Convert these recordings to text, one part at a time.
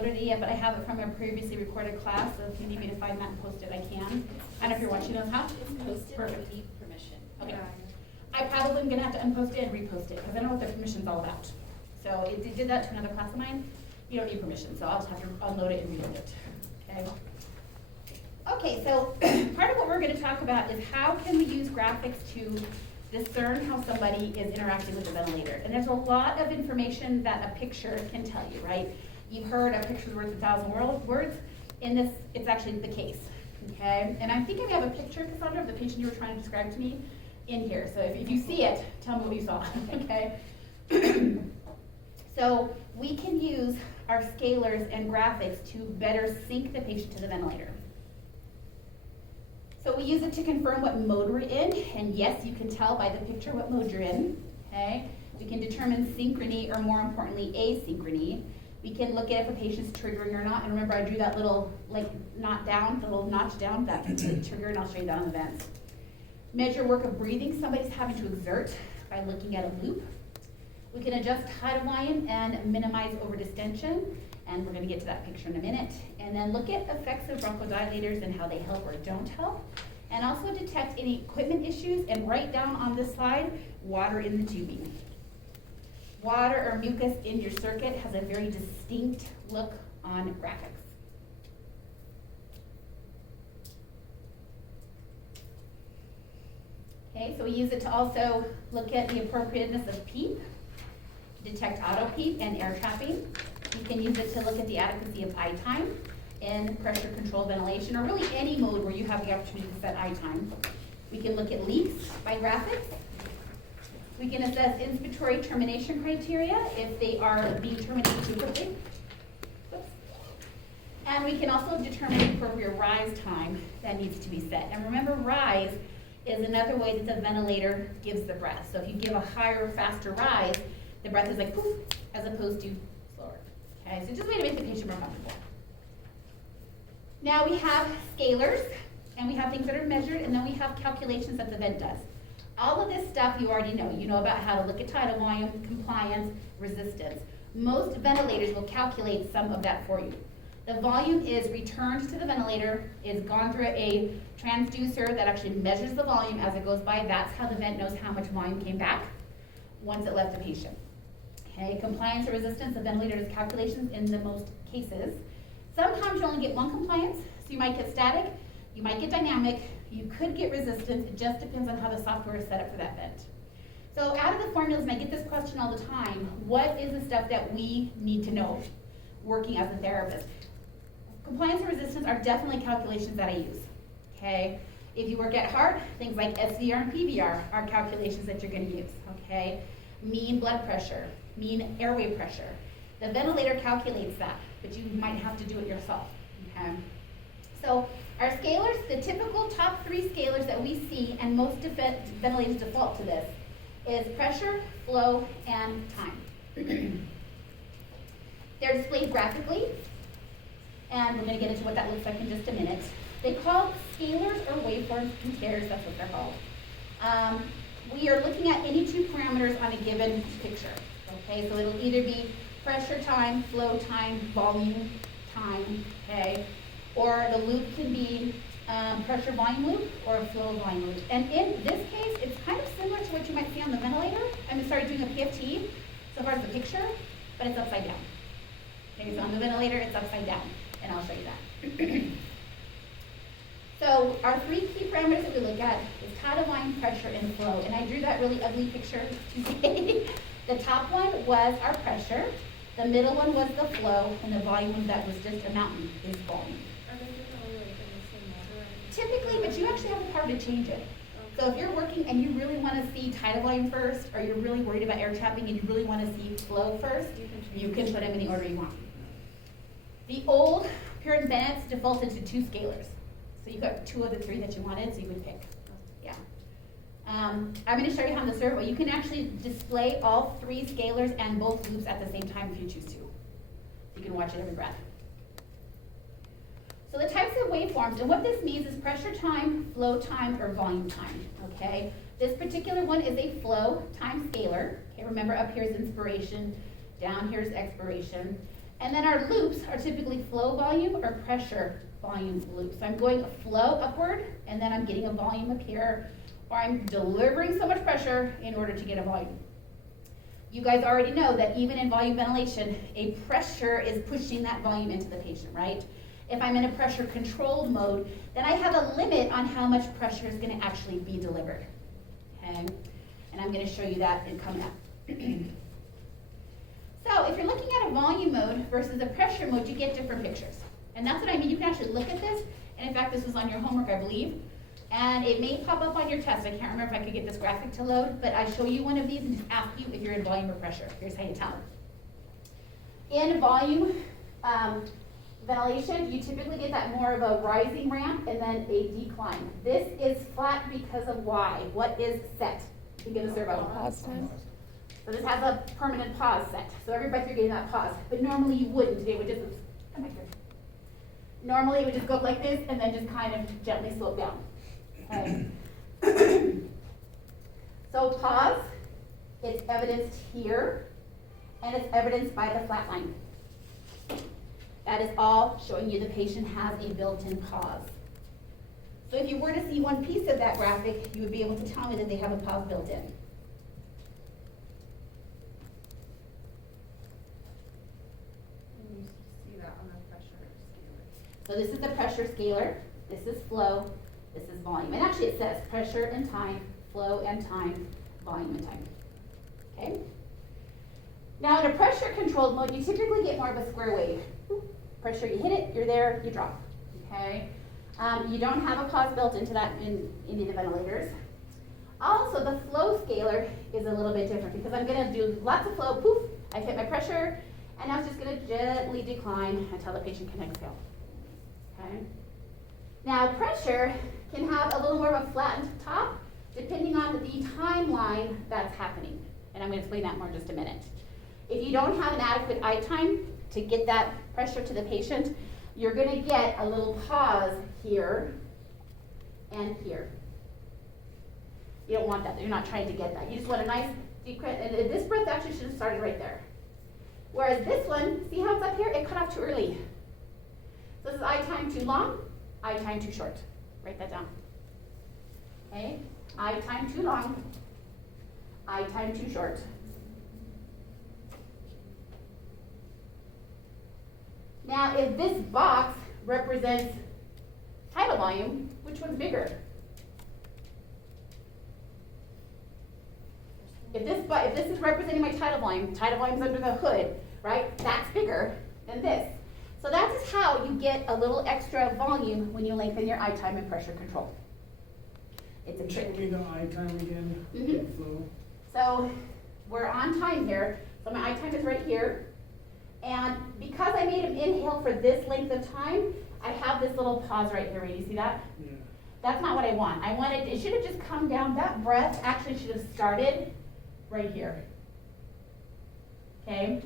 uploaded it yet, but I have it from a previously recorded class, so if you need me to find that and post it, I can. I don't know if you're watching those, huh? It's posted, Perfect. but need permission. Okay. I probably am gonna have to unpost it and repost it, because I don't know what the permission's all about. So it did that to another class of mine. You don't need permission, so I'll just have to unload it and reload it, okay? Okay, so part of what we're gonna talk about is how can we use graphics to discern how somebody is interacting with the ventilator. And there's a lot of information that a picture can tell you, right? You've heard a picture's worth 1,000 words. In this, it's actually the case, okay? And I think I have a picture, Cassandra, of the patient you were trying to describe to me in here. So if you see it, tell me what you saw, okay? So we can use our scalars and graphics to better sync the patient to the ventilator. So we use it to confirm what mode we're in, and yes, you can tell by the picture what mode you're in, okay? We can determine synchrony, or more importantly, asynchrony. We can look at if a patient's triggering or not, and remember I drew that little, like, notch down, that can be a trigger, and I'll show you that on the vents. Measure work of breathing somebody's having to exert by looking at a loop. We can adjust tidal volume and minimize overdistension, and we're going to get to that picture in a minute. And then look at effects of bronchodilators and how they help or don't help. And also detect any equipment issues, and write down on this slide, water in the tubing. Water or mucus in your circuit has a very distinct look on graphics. Okay, so we use it to also look at the appropriateness of PEEP, detect auto PEEP and air trapping. You can use it to look at the adequacy of eye time in pressure controlled ventilation, or really any mode where you have the opportunity to set eye time. We can look at leaks by graphics. We can assess inspiratory termination criteria if they are being terminated too quickly. Oops. And we can also determine the appropriate rise time that needs to be set. And remember, rise is another way that the ventilator gives the breath. So if you give a higher, faster rise, the breath is like poof, as opposed to slower. Okay, so just a way to make the patient more comfortable. Now we have scalars, and we have things that are measured, and then we have calculations that the vent does. All of this stuff you already know. You know about how to look at tidal volume, compliance, resistance. Most ventilators will calculate some of that for you. The volume is returned to the ventilator, is gone through a transducer that actually measures the volume as it goes by. That's how the vent knows how much volume came back once it left the patient. Okay, compliance or resistance, the ventilator does calculations in the most cases. Sometimes you only get one compliance, so you might get static, you might get dynamic, you could get resistance. It just depends on how the software is set up for that vent. So out of the formulas, and I get this question all the time, what is the stuff that we need to know working as a therapist? Compliance and resistance are definitely calculations that I use, okay? If you work at heart, things like SVR and PVR are calculations that you're gonna use, okay? Mean blood pressure, mean airway pressure. The ventilator calculates that, but you might have to do it yourself, okay? So our scalars, the typical top 3 scalars that we see, and most ventilators default to this, is pressure, flow, and time. They're displayed graphically, and we're going to get into what that looks like in just a minute. They call scalars or waveforms compares, that's what they're called. We are looking at any 2 parameters on a given picture, okay? So it'll either be pressure time, flow time, volume time, okay? Or the loop can be pressure volume loop or flow volume loop. And in this case, it's kind of similar to what you might see on the ventilator. I'm sorry, doing a PFT, so far as the picture, but it's upside down. Okay, so on the ventilator, it's upside down, and I'll show you that. So our 3 key parameters that we look at is tidal volume, pressure, and flow. And I drew that really ugly picture today. The top one was our pressure, the middle one was the flow, and the volume one that was just a mountain is volume. Are they generally like in the same order? Typically, but you actually have the power to change it. So if you're working and you really want to see tidal volume first, or you're really worried about air trapping and you really want to see flow first, you can put them in the order you want. The old Puritan Bennett's defaulted to 2 scalars. So you got 2 of the 3 that you wanted, so you would pick. Yeah. I'm going to show you how on the servo you can actually display all 3 scalars and both loops at the same time if you choose to. You can watch it every breath. So the types of waveforms, and what this means is pressure time, flow time, or volume time, okay? This particular one is a flow time scalar. Okay, remember up here is inspiration, down here is expiration. And then our loops are typically flow volume or pressure volume loops. So I'm going a flow upward, and then I'm getting a volume up here, or I'm delivering so much pressure in order to get a volume. You guys already know that even in volume ventilation, a pressure is pushing that volume into the patient, right? If I'm in a pressure controlled mode, then I have a limit on how much pressure is going to actually be delivered. Okay? And I'm going to show you that in coming up. So if you're looking at a volume mode versus a pressure mode, you get different pictures. And that's what I mean. You can actually look at this. And in fact, this was on your homework, I believe. And it may pop up on your test. I can't remember if I could get this graphic to load, but I show you one of these and just ask you if you're in volume or pressure. Here's how you tell. In volume ventilation, you typically get that more of a rising ramp and then a decline. This is flat because of why? What is set? Think of the servo. Pause time. So this has a permanent pause set. So every breath you're getting that pause. But normally you wouldn't. It would just come back here. Normally it would just go up like this and then just kind of gently slope down. Okay. So pause, it's evidenced here, and it's evidenced by the flat line. That is all showing you the patient has a built-in pause. So if you were to see one piece of that graphic, you would be able to tell me that they have a pause built in. And you see that on the pressure scaler. So this is the pressure scaler, this is flow, this is volume. And actually it says pressure and time, flow and time, volume and time. Okay? Now in a pressure controlled mode, you typically get more of a square wave. Pressure, you hit it, you're there, you drop. Okay? You don't have a pause built into that in any of the ventilators. Also, the flow scaler is a little bit different because I'm going to do lots of flow. Poof, I've hit my pressure, and now it's just going to gently decline until the patient can exhale. Okay? Now, pressure can have a little more of a flattened top depending on the timeline that's happening. And I'm going to explain that more in just a minute. If you don't have an adequate eye time to get that pressure to the patient, you're going to get a little pause here and here. You don't want that. You're not trying to get that. You just want a nice deep breath. And this breath actually should have started right there. Whereas this one, see how it's up here? It cut off too early. So this is eye time too long, eye time too short. Write that down. Okay? Eye time too long, eye time too short. Now, if this box represents tidal volume, which one's bigger? If this is representing my tidal volume's under the hood, right? That's bigger than this. So that's how you get a little extra volume when you lengthen your eye time and pressure control. It's a trick. Show me the eye time again. Mhm. Flow. So we're on time here. So my eye time is right here. And because I made him inhale for this length of time, I have this little pause right here. You see that? Yeah. That's not what I want. It should have just come down. That breath actually should have started right here. Okay?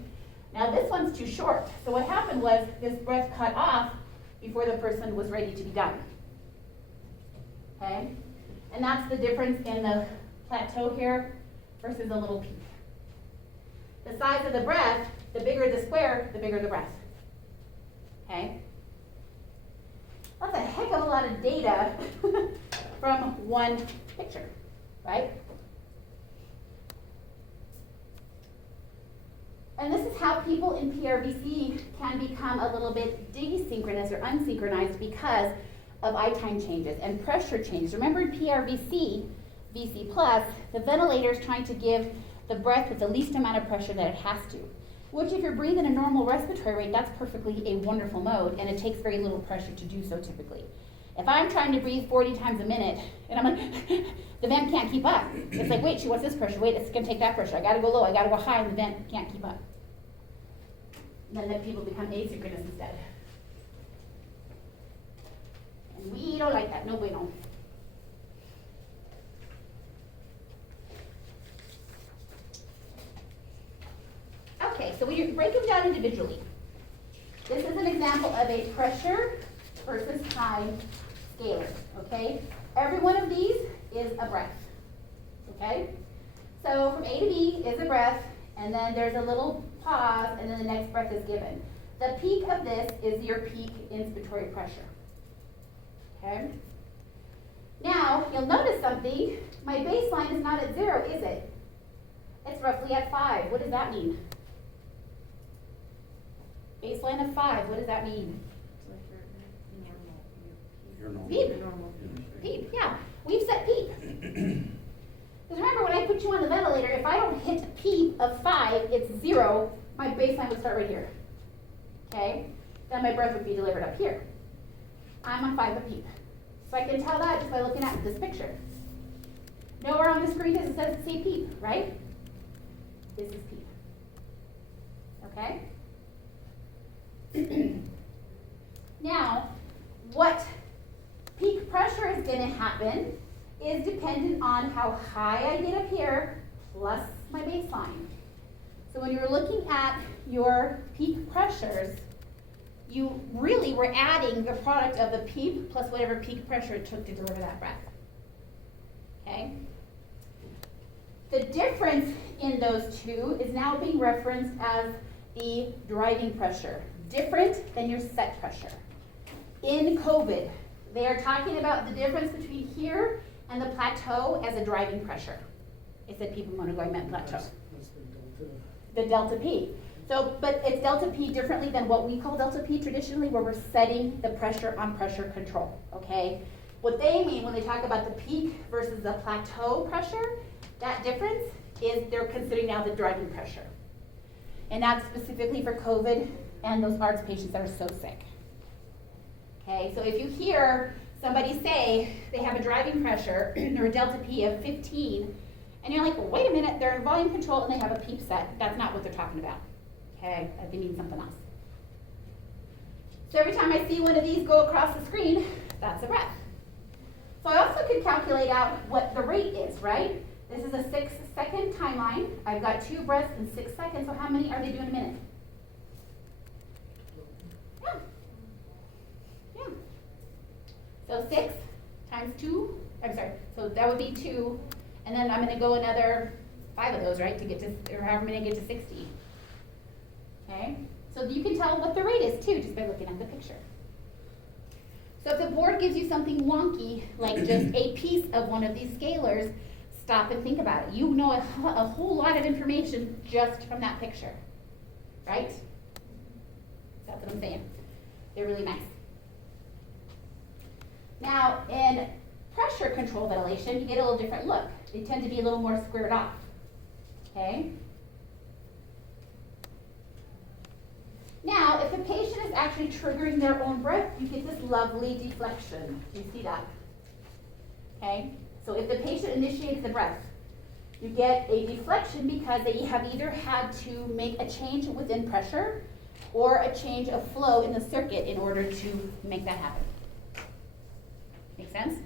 Now this one's too short. So what happened was this breath cut off before the person was ready to be done. Okay? And that's the difference in the plateau here versus a little peak. The size of the breath, the bigger the square, the bigger the breath. Okay? That's a heck of a lot of data from one picture, right? And this is how people in PRVC can become a little bit desynchronous or unsynchronized because of eye time changes and pressure changes. Remember in PRVC, VC+, the ventilator is trying to give the breath with the least amount of pressure that it has to. Which if you're breathing a normal respiratory rate, that's perfectly a wonderful mode, and it takes very little pressure to do so typically. If I'm trying to breathe 40 times a minute, and I'm like, the vent can't keep up. It's like, wait, she wants this pressure. Wait, it's going to take that pressure. I got to go low. I got to go high, and the vent can't keep up. And then people become asynchronous instead. And we don't like that. No bueno. Okay, so when you break them down individually, this is an example of a pressure versus time scaler, okay? Every one of these is a breath, okay? So from A to B is a breath, and then there's a little pause, and then the next breath is given. The peak of this is your peak inspiratory pressure. Okay? Now, you'll notice something. My baseline is not at 0, is it? It's roughly at 5. What does that mean? Baseline of 5, what does that mean? It's like Your normal. Peep. your normal. Peep, yeah. We've set peep. Because remember, when I put you on the ventilator, if I don't hit peep of 5, it's 0, my baseline would start right here. Okay? Then my breath would be delivered up here. I'm on 5 of peep. So I can tell that just by looking at this picture. Nowhere on the screen does it say peep, right? This is peep. Okay? Now, what peak pressure is going to happen is dependent on how high I get up here plus my baseline. So when you're looking at your peak pressures, you really were adding the product of the peak plus whatever peak pressure it took to deliver that breath. Okay? The difference in those two is now being referenced as the driving pressure, different than your set pressure. In COVID, they are talking about the difference between here and the plateau as a driving pressure. It said people want to go, I meant plateau. That's the delta. The delta P. So, but it's delta P differently than what we call delta P traditionally, where we're setting the pressure on pressure control, okay? What they mean when they talk about the peak versus the plateau pressure, that difference is they're considering now the driving pressure. And that's specifically for COVID and those ARDS patients that are so sick. Okay, so if you hear somebody say they have a driving pressure or a delta P of 15, and you're like, well, wait a minute, they're in volume control and they have a PEEP set, that's not what they're talking about. Okay, they mean something else. So every time I see one of these go across the screen, that's a breath. So I also could calculate out what the rate is, right? This is a 6-second timeline. I've got 2 breaths in 6 seconds, so how many are they doing a minute? Yeah. Yeah. So 6 times 2, I'm sorry, so that would be 2, and then I'm gonna go another 5 of those, right, to get to, or however many get to 60. Okay, so you can tell what the rate is too, just by looking at the picture. So if the board gives you something wonky, like just a piece of one of these scalars, stop and think about it. You know a whole lot of information just from that picture, right? That's what I'm saying. They're really nice. Now, in pressure control ventilation, you get a little different look. They tend to be a little more squared off, okay? Now, if the patient is actually triggering their own breath, you get this lovely deflection. Do you see that? Okay? So if the patient initiates the breath, you get a deflection because they have either had to make a change within pressure or a change of flow in the circuit in order to make that happen. Make sense?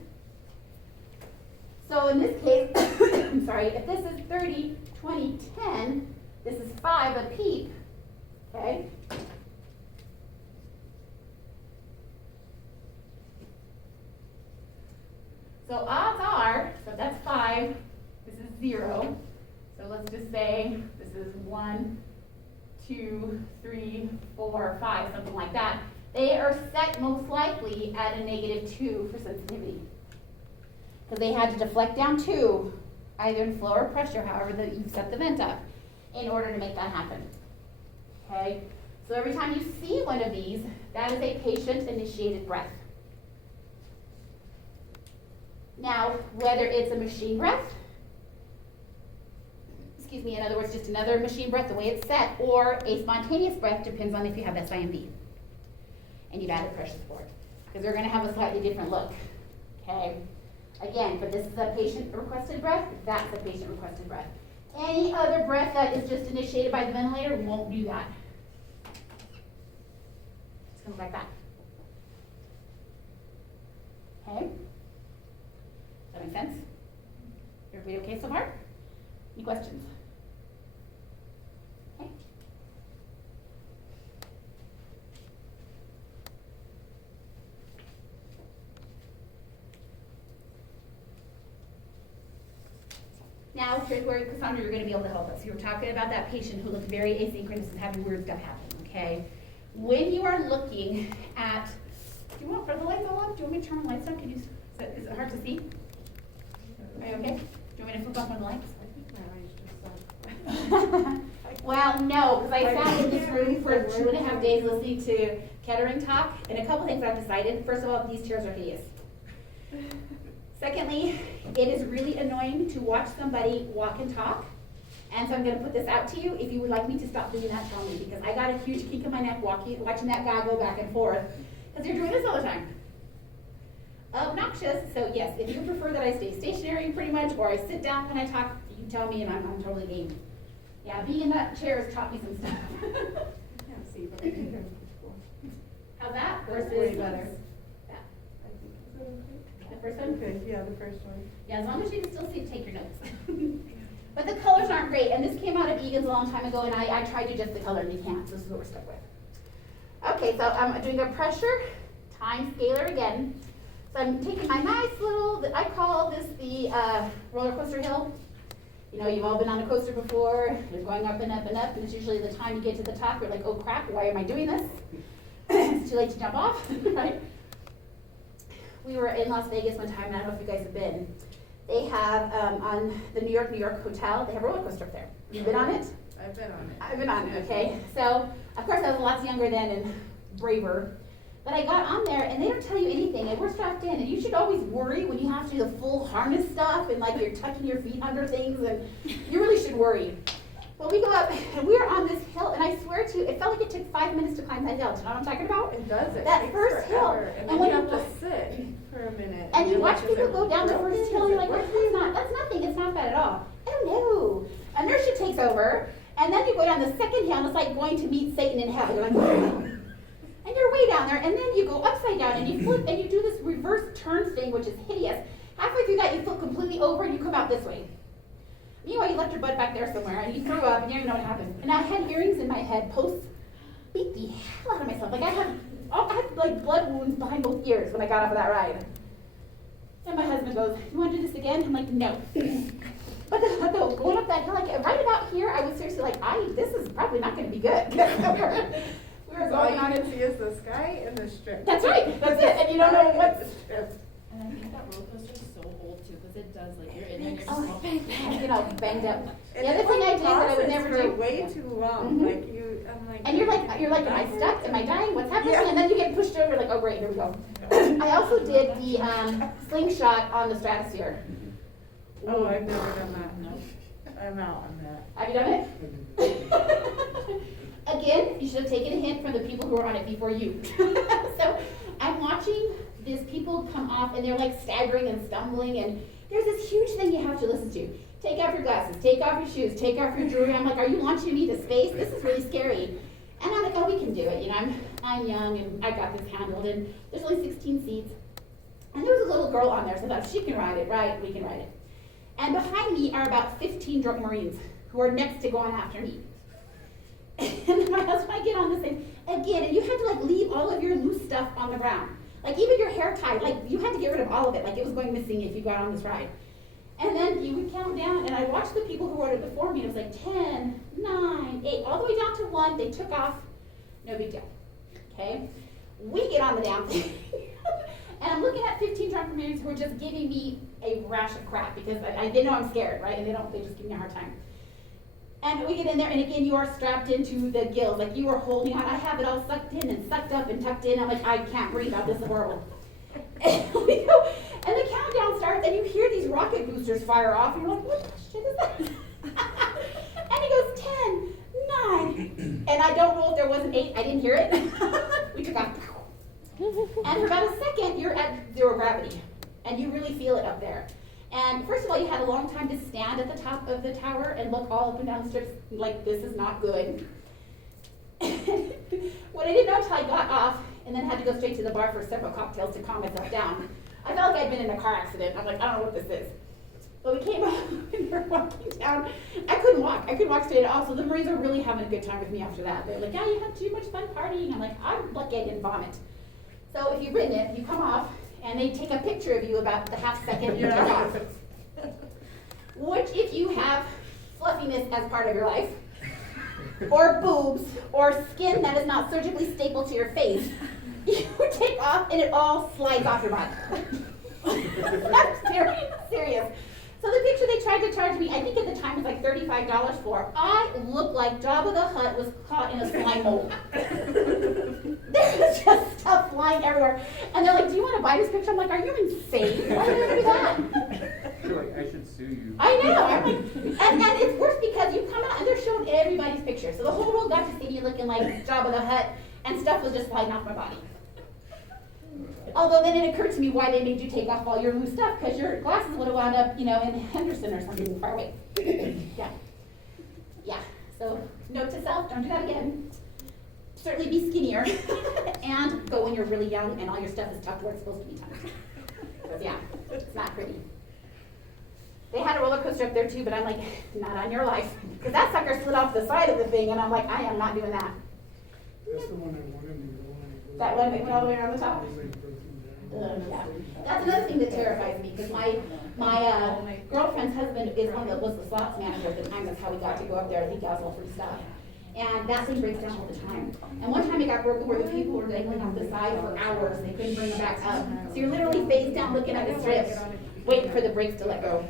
So in this case, I'm sorry, if this is 30, 20, 10, this is 5 a PEEP, okay? So odds are, so that's 5, this is 0. So let's just say this is 1, 2, 3, 4, 5, something like that. They are set most likely at a -2 for sensitivity. Because they had to deflect down 2, either in flow or pressure, however that you set the vent up, in order to make that happen. Okay? So every time you see one of these, that is a patient-initiated breath. Now, whether it's a machine breath, excuse me, in other words, just another machine breath, the way it's set, or a spontaneous breath, depends on if you have SIMV and you've added pressure support, because they're going to have a slightly different look. Okay? Again, but this is a patient-requested breath, that's a patient-requested breath. Any other breath that is just initiated by the ventilator won't do that. It's going to look like that. Okay? Does that make sense? Everybody okay so far? Any questions? Okay. Now, here's where, Cassandra, you're going to be able to help us. You were talking about that patient who looked very asynchronous and having weird stuff happen, okay? when you are looking at, do you want, are the lights all on? Do you want me to turn the lights on? Can you, is it hard to see? Are you okay? Do you want me to flip off one of the lights? I think my eyes just suck. Well, no, because I sat in this room for 2.5 days listening to Kettering talk, and a couple things I've decided. First of all, these chairs are hideous. Secondly, it is really annoying to watch somebody walk and talk. And so I'm going to put this out to you. If you would like me to stop doing that, tell me, because I got a huge kink in my neck watching that guy go back and forth, because you're doing this all the time. Obnoxious. So yes, if you prefer that I stay stationary pretty much, or I sit down when I talk, you can tell me and I'm totally game. Yeah, being in that chair has taught me some stuff. I can't see, but I think I'm before. How's that That's versus way better. that? I think, is it okay? The first one? Okay, yeah, the first one. Yeah, as long as you can still see, take your notes. But the colors aren't great, and this came out of Egan's a long time ago, and I tried to adjust the color, and you can't, so this is what we're stuck with. Okay, so I'm doing a pressure time scaler again. So I'm taking my nice little, I call this the roller coaster hill. You know, you've all been on a coaster before, you're going up and up and up, and it's usually the time you get to the top, you're like, oh crap, why am I doing this? It's too late to jump off, right? We were in Las Vegas one time, and I don't know if you guys have been. They have, on the New York Hotel, they have a roller coaster up there. You've been on it? I've been on it. I've been on it, okay. So, of course, I was lots younger then and braver. But I got on there, and they don't tell you anything, and we're strapped in, and you should always worry when you have to do the full harness stuff, and like you're tucking your feet under things, and you really should worry. Well, we go up, and we are on this hill, and I swear to you, it felt like it took 5 minutes to climb that hill. Do you know what I'm talking about? It does. It That takes first hill. forever, and then when you have to sit for a minute. and you you're watch like, people is it go down the broken? first hill, and you're like, Is it that's nothing, it's not bad at all. Oh no. Inertia takes over, and then you go down the second hill, and it's like going to meet Satan in hell. You're like, and you're way down there, and then you go upside down, and you flip, and you do this reverse turn thing, which is hideous. Halfway through that, you flip completely over, and you come out this way. Meanwhile, you left your butt back there somewhere, and you threw up, and you don't even know what happened. And I had earrings in my head, beat the hell out of myself. Like I had like blood wounds behind both ears when I got off of that ride. And my husband goes, "You want to do this again?" I'm like, "No." But going up that hill, like right about here, I was seriously like, this is probably not going to be good. we were All going you on can it. see is the sky and the strip. That's right. That's it. And you don't know what's. And I think that roller coaster is so old too, because it does, like, you're in there and you're just Oh, like, you know, banged up. And The other thing I did that I would never for do. way too long. Mhm. Like you, I'm like. And you're like, am I stuck? Am I dying? What's happening? Yeah. And then you get pushed over, like, oh great, here we go. I also did the slingshot on the stratosphere. Oh, I've never done that. no. I'm out on that. Have you done it? Again, you should have taken a hint from the people who were on it before you. So I'm watching these people come off, and they're like staggering and stumbling, and there's this huge thing you have to listen to. Take off your glasses, take off your shoes, take off your jewelry. I'm like, are you launching me to space? This is really scary. And I'm like, oh, we can do it. You know, I'm young, and I got this handled, and there's only 16 seats. And there was a little girl on there, so I thought, if she can ride it, right, we can ride it. And behind me are about 15 drunk Marines who are next to go on after me. And my husband, I get on this thing again, and you had to like leave all of your loose stuff on the ground. Like even your hair tie, like you had to get rid of all of it, like it was going missing if you got on this ride. And then you would count down, and I watched the people who rode it before me, and it was like 10, 9, 8, all the way down to 1. They took off, no big deal. Okay? We get on the damn thing. And I'm looking at 15 drunk Marines who are just giving me a rash of crap because they know I'm scared, right? And they just give me a hard time. And we get in there, and again, you are strapped into the gills, like you are holding on. I have it all sucked in and sucked up and tucked in. I'm like, I can't breathe out, this is horrible. And we go, and the countdown starts, and you hear these rocket boosters fire off, and you're like, what the shit is that? And it goes 10, 9, and I don't know if there was an 8, I didn't hear it. We took off. And for about a second, you're at 0 gravity, and you really feel it up there. And first of all, you had a long time to stand at the top of the tower and look all up and down the strips like, this is not good. What I didn't know until I got off and then had to go straight to the bar for several cocktails to calm myself down, I felt like I'd been in a car accident. I'm like, I don't know what this is. But we came up and we were walking down. I couldn't walk straight at all. So the Marines were really having a good time with me after that. They're like, yeah, you had too much fun partying. I'm like, I'm lucky I didn't vomit. So if you've ridden it, you come off, and they take a picture of you about the half second you took off. Which, if you have fluffiness as part of your life, or boobs, or skin that is not surgically stapled to your face, you take off and it all slides off your body. I'm very serious. So the picture they tried to charge me, I think at the time was like $35 for. I looked like Jabba the Hutt was caught in a slime mold. There was just stuff flying everywhere. And they're like, do you want to buy this picture? I'm like, are you insane? Why would I do that? You're like, I should sue you. I know. I'm like, and it's worse because you come out and they're showing everybody's picture. So the whole world got to see me looking like Jabba the Hutt, and stuff was just flying off my body. Although then it occurred to me why they made you take off all your loose stuff, because your glasses would have wound up, in Henderson or something far away. Yeah. Yeah. So note to self, don't do that again. Certainly be skinnier and go when you're really young and all your stuff is tucked where it's supposed to be tucked. Because yeah, it's not pretty. They had a roller coaster up there too, but I'm like, not on your life. Because that sucker slid off the side of the thing and I'm like, I am not doing that. That's the one I wanted to go on. That one that went all the way around the top? It was like broken down. Yeah. That's another thing that terrifies me, because my girlfriend's husband was the slots manager at the time. That's how we got to go up there. I think that was all free stuff. And that thing breaks down all the time. And one time it got broken where the people were dangling off the side for hours. They couldn't bring them back up. So you're literally face down looking at the strips, waiting for the brakes to let go.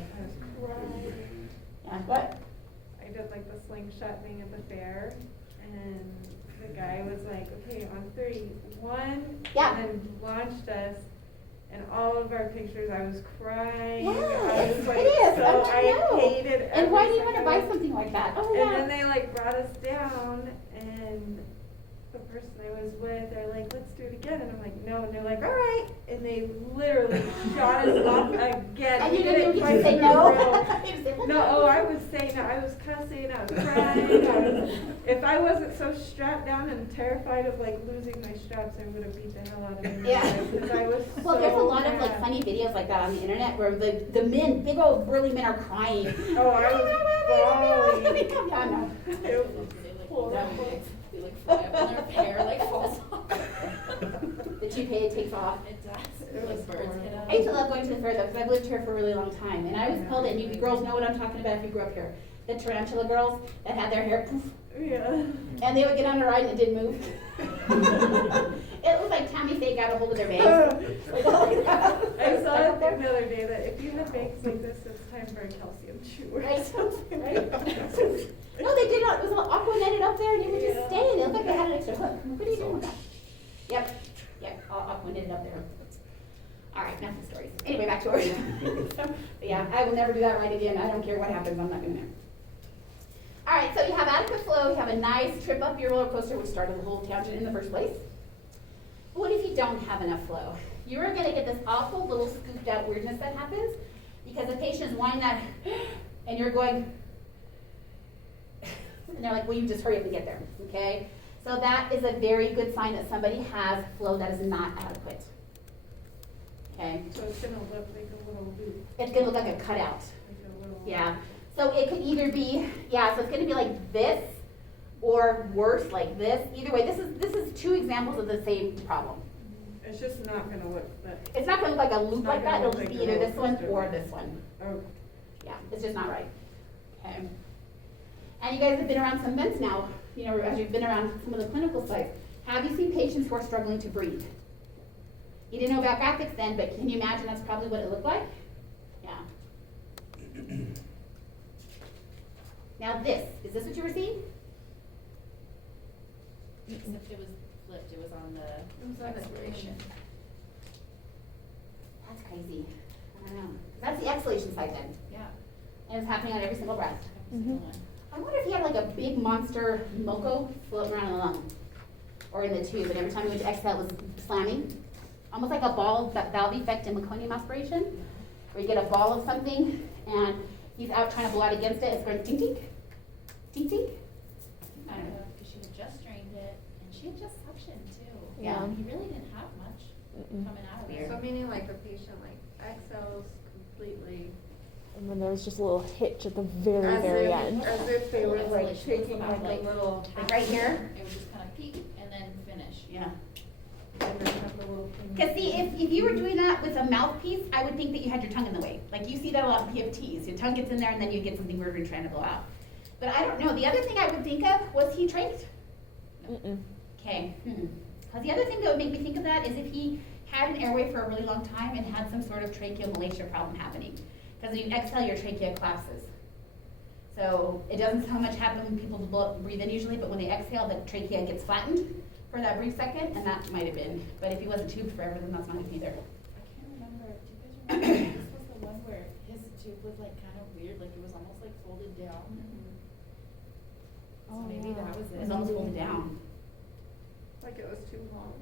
Yeah, what? I did like the slingshot thing at the fair, and the guy was like, okay, on 3, 1, Yeah. and then launched us. And all of our pictures, I was crying. Yeah, I was like, it is. so I know. I hated every And why do you want to second buy of it. something like that? Oh, And yeah. then they like brought us down, and the person I was with, they're like, let's do it again. And I'm like, no. And they're like, all right. And they literally shot us off again. And We you did didn't it you twice say in a no? row. You just say, "What No, the oh, heck?" I was saying, I was cussing, I was crying. If I wasn't so strapped down and terrified of like losing my straps, I would have beat the hell out of me. Yeah. Because I was Well, so there's a lot of like mad. funny videos like that on the internet where the men, big old burly men, are crying. Oh, I was bawling. Yeah, I know. It was horrible. They like fly up and their hair like falls off. The toupee takes off. It does. It was Like birds hit horrible. them. I used to love going to the fair though, because I've lived here for a really long time, and I always called it, and you girls know what I'm talking about if you grew up here, the tarantula girls that had their hair poof, Yeah. and they would get on a ride and it didn't move. It was like Tammy Faye got a hold of their bangs. Like, oh, yeah. I saw Stuck it up there. the other day that if you have bangs like this, it's time for a calcium chewer. Right, right. No, they did not. It was all aqua netted up there, and you would just Yeah. stay. They looked like they had an extra hook. What are you doing with that? Yep, yep, all aqua netted up there. All right, enough of stories. Anyway, back to ours. But yeah, I will never do that ride again. I don't care what happens. I'm not doing it. All right, so you have adequate flow. You have a nice trip up your roller coaster, which started the whole tangent in the first place. But what if you don't have enough flow? You're going to get this awful little scooped out weirdness that happens because the patient is wanting that, and you're going. And they're like, well, you just hurry up and get there, okay? So that is a very good sign that somebody has flow that is not adequate, okay? So it's gonna look like a little loop, It's gonna look like a cutout, like a little. yeah. So it could either be, yeah, so it's gonna be like this, or worse, like this. Either way, this is 2 examples of the same problem. It's just not gonna look that. It's not gonna look like a loop It's not like that, gonna it'll look just be like a either roller this one coaster. or this one. Oh, Yeah, it's just not right, okay? And you guys have been around some vents now, as you've been around some of the clinical sites. Have you seen patients who are struggling to breathe? You didn't know about graphics then, but can you imagine that's probably what it looked like? Yeah. Now is this what you were seeing? Except it was flipped, it was on the It was on the expiration. That's crazy. I don't know. That's the exhalation side then. Yeah. And it's happening on every single breath. Every single one. I wonder if he had like a big monster moco floating around in the lung. Or in the tube, and every time he went to exhale, it was slamming. Almost like a ball valve effect in meconium aspiration, where you get a ball of something, and he's out trying to blow out against it. It's going tink tink, tink tink. I don't know. Because she had just drained it, and she had just suctioned too. Yeah. He really didn't have much coming out of there. so meaning like the patient like exhales completely. And then there was just a little hitch at the very, As very if- end. As if they were Full like exhalation was taking about, like a little. Like right here? It would just kind of peak and then finish. Yeah. And then have the little thing. Because see, if you were doing that with a mouthpiece, I would think that you had your tongue in the way. Like you see that a lot in PFTs. Your tongue gets in there and then you get something weird when you're trying to blow out. But I don't know, the other thing I would think of, was he trached? Mm-mm. Okay, Because the other thing that would make me think of that is if he had an airway for a really long time and had some sort of tracheomalacia problem happening. Because when you exhale, your trachea collapses. So it doesn't so much happen when people breathe in usually, but when they exhale, the trachea gets flattened for that brief second, and that might have been. But if he wasn't tubed forever, then that's not it either. I can't remember, do you guys remember, this was the one where his tube was like kind of weird, like it was almost like folded down. So Oh, maybe yeah. that was It it. was almost folded down. Like it was too long,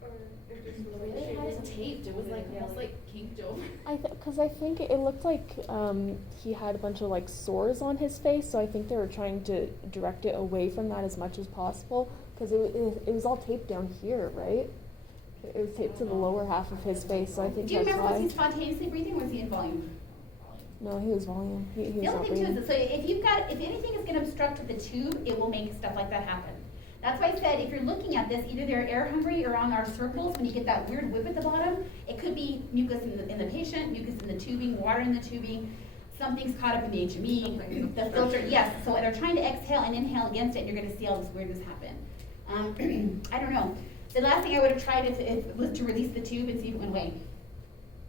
or it just was The way like they had it shaking. taped, it was like Yeah. almost like kinked over. Because I think it looked like he had a bunch of like sores on his face, so I think they were trying to direct it away from that as much as possible. Because it was all taped down here, right? It was taped to the lower half of his face, so I think Do you that's remember, was he why. spontaneously breathing, or was he in volume? No, he was volume. He The was only not thing too breathing. is, that, so if anything is gonna obstruct the tube, it will make stuff like that happen. That's why I said, if you're looking at this, either they're air hungry or on our circles, when you get that weird whip at the bottom, it could be mucus in the patient, mucus in the tubing, water in the tubing, something's caught up in the HME, the filter, yes, so they're trying to exhale and inhale against it, and you're gonna see all this weirdness happen. I don't know. The last thing I would have tried was to release the tube and see if it went away.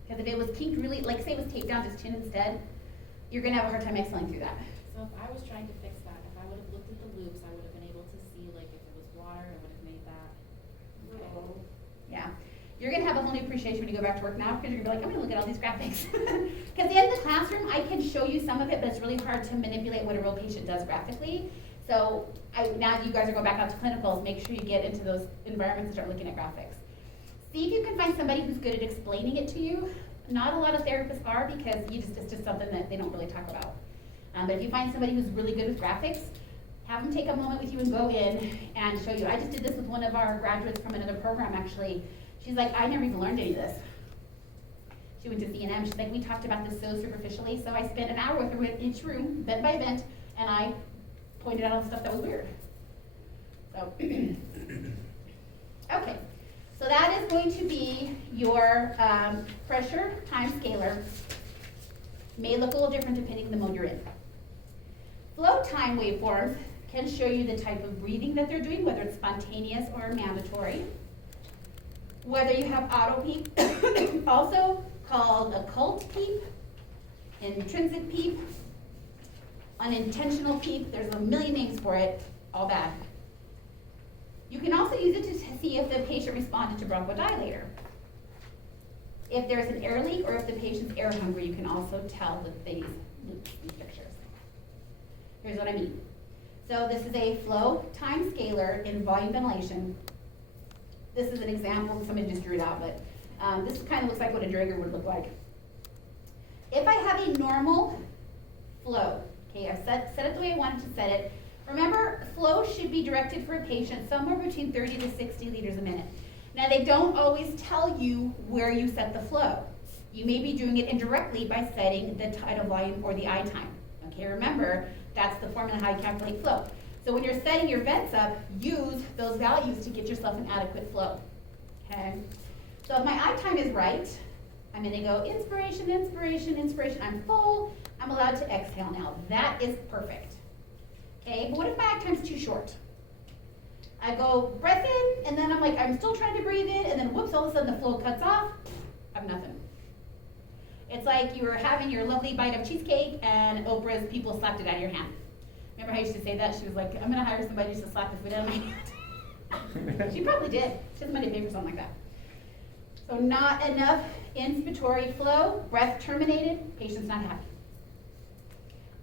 Because if it was kinked really, like say it was taped down to his chin instead, you're gonna have a hard time exhaling through that. So if I was trying to fix that, if I would have looked at the loops, I would have been able to see like if it was water, I would have made that. Oh. Yeah. You're gonna have a whole new appreciation when you go back to work now, because you're gonna be like, I'm gonna look at all these graphics. Because in the classroom, I can show you some of it, but it's really hard to manipulate what a real patient does graphically. So now you guys are going back out to clinicals, make sure you get into those environments and start looking at graphics. See if you can find somebody who's good at explaining it to you. Not a lot of therapists are, because it's just something that they don't really talk about. But if you find somebody who's really good with graphics, have them take a moment with you and go in and show you. I just did this with one of our graduates from another program actually. She's like, I never even learned any of this. She went to C&M, she's like, we talked about this so superficially, so I spent an hour with her in each room, vent by vent, and I pointed out all the stuff that was weird. So, okay. So that is going to be your pressure time scaler. May look a little different depending on the mode you're in. Flow time waveforms can show you the type of breathing that they're doing, whether it's spontaneous or mandatory. Whether you have auto peep, also called occult peep, intrinsic peep, unintentional peep. There's a million names for it, all bad. You can also use it to see if the patient responded to bronchodilator. If there's an air leak or if the patient's air hungry, you can also tell with these pictures. Here's what I mean. So this is a flow time scaler in volume ventilation. This is an example, somebody just drew it out, but this kind of looks like what a Draeger would look like. If I have a normal flow, okay, I've set it the way I wanted to set it. Remember, flow should be directed for a patient somewhere between 30 to 60 liters a minute. Now, they don't always tell you where you set the flow. You may be doing it indirectly by setting the tidal volume or the I time. Okay, remember, that's the formula how you calculate flow. So when you're setting your vents up, use those values to get yourself an adequate flow. Okay? So if my I time is right, I'm gonna go inspiration, inspiration, inspiration. I'm full, I'm allowed to exhale now. That is perfect. Okay, but what if my I time's too short? I go breath in, and then I'm like, I'm still trying to breathe in, and then whoops, all of a sudden the flow cuts off. I have nothing. It's like you were having your lovely bite of cheesecake, and Oprah's people slapped it out of your hand. Remember how I used to say that? She was like, I'm gonna hire somebody just to slap the food out of my hand. She probably did. She has money to pay for something like that. So not enough inspiratory flow, breath terminated, patient's not happy.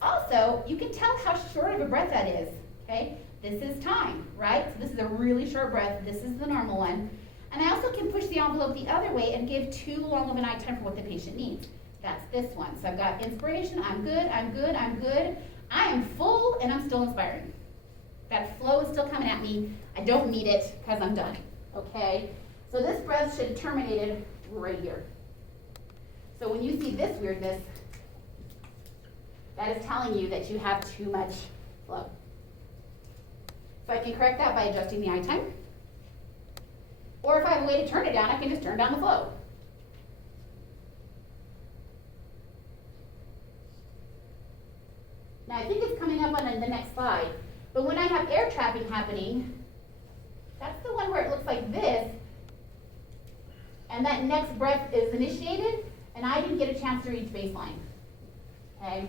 Also, you can tell how short of a breath that is, okay? This is time, right? So this is a really short breath. This is the normal one. And I also can push the envelope the other way and give too long of an I time for what the patient needs. That's this one. So I've got inspiration, I'm good, I'm good, I'm good. I am full and I'm still inspiring. That flow is still coming at me. I don't need it because I'm done, okay? So this breath should have terminated right here. So when you see this weirdness, that is telling you that you have too much flow. So I can correct that by adjusting the I time. Or if I have a way to turn it down, I can just turn down the flow. Now, I think it's coming up on the next slide, but when I have air trapping happening, that's the one where it looks like this, and that next breath is initiated, and I didn't get a chance to reach baseline. Okay?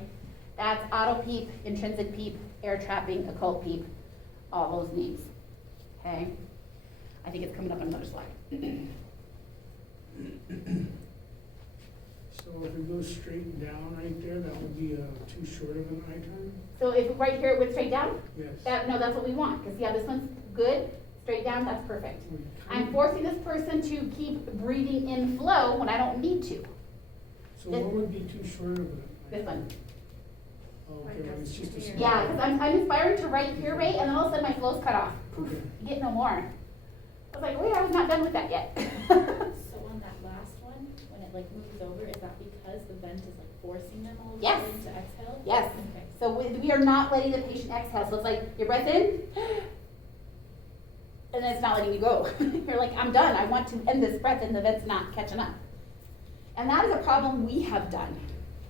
That's auto PEEP, intrinsic PEEP, air trapping, occult PEEP, all those names. Okay? I think it's coming up on another slide. So if it goes straight down right there, that would be too short of an eye time? So if right here it went straight down, Yes. no, that's what we want, because see how this one's good? Straight down, that's perfect. I'm forcing this person to keep breathing in flow when I don't need to. So what would be too short of an eye? This one. Oh, okay, when it's just a small. Yeah, because I'm inspiring to right here rate, and then all of a sudden my flow's cut off. Okay. You get no more. I was like, wait, I was not done with that yet. So on that last one, when it like moves over, is that because the vent is like forcing them all Yes. to exhale? Yes. Okay. So we are not letting the patient exhale. So it's like your breath in, and then it's not letting you go. You're like, I'm done. I want to end this breath, and the vent's not catching up. And that is a problem we have done.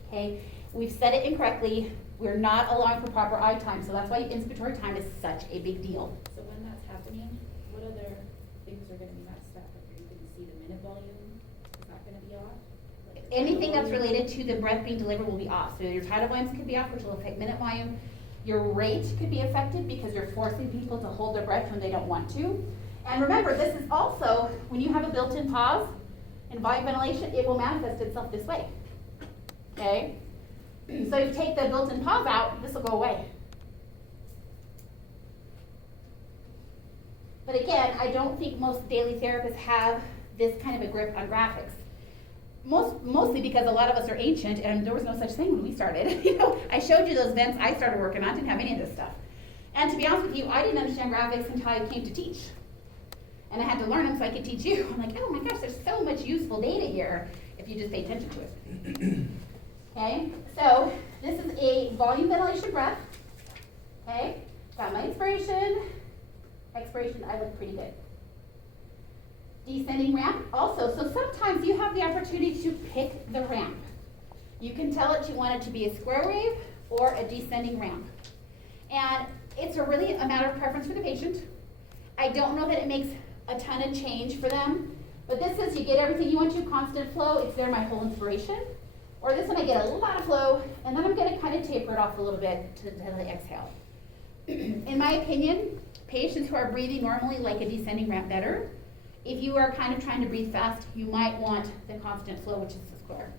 Okay, we've said it incorrectly. We're not allowing for proper eye time, so that's why inspiratory time is such a big deal. So when that's happening, what other things are gonna be messed up? Like, are you gonna see the minute volume? Is that gonna be off? Like, Anything that's related to the breath being delivered will be off. So your tidal volumes could be off, which will affect minute volume. Your rate could be affected because you're forcing people to hold their breath when they don't want to. And remember, this is also, when you have a built-in pause in volume ventilation, it will manifest itself this way. Okay? So if you take the built-in pause out, this will go away. But again, I don't think most daily therapists have this kind of a grip on graphics. Mostly because a lot of us are ancient and there was no such thing when we started. You know, I showed you those vents I started working on, didn't have any of this stuff. And to be honest with you, I didn't understand graphics until I came to teach. And I had to learn them so I could teach you. I'm like, oh my gosh, there's so much useful data here if you just pay attention to it. Okay, so this is a volume ventilation breath. Okay, got my inspiration, expiration, I look pretty good. Descending ramp also, so sometimes you have the opportunity to pick the ramp. You can tell it you want it to be a square wave or a descending ramp. And it's really a matter of preference for the patient. I don't know that it makes a ton of change for them, but this is you get everything you want to, constant flow, it's there my whole inspiration. Or this one I get a lot of flow, and then I'm gonna kind of taper it off a little bit to the exhale. In my opinion, patients who are breathing normally like a descending ramp better. If you are kind of trying to breathe fast, you might want the constant flow, which is the square.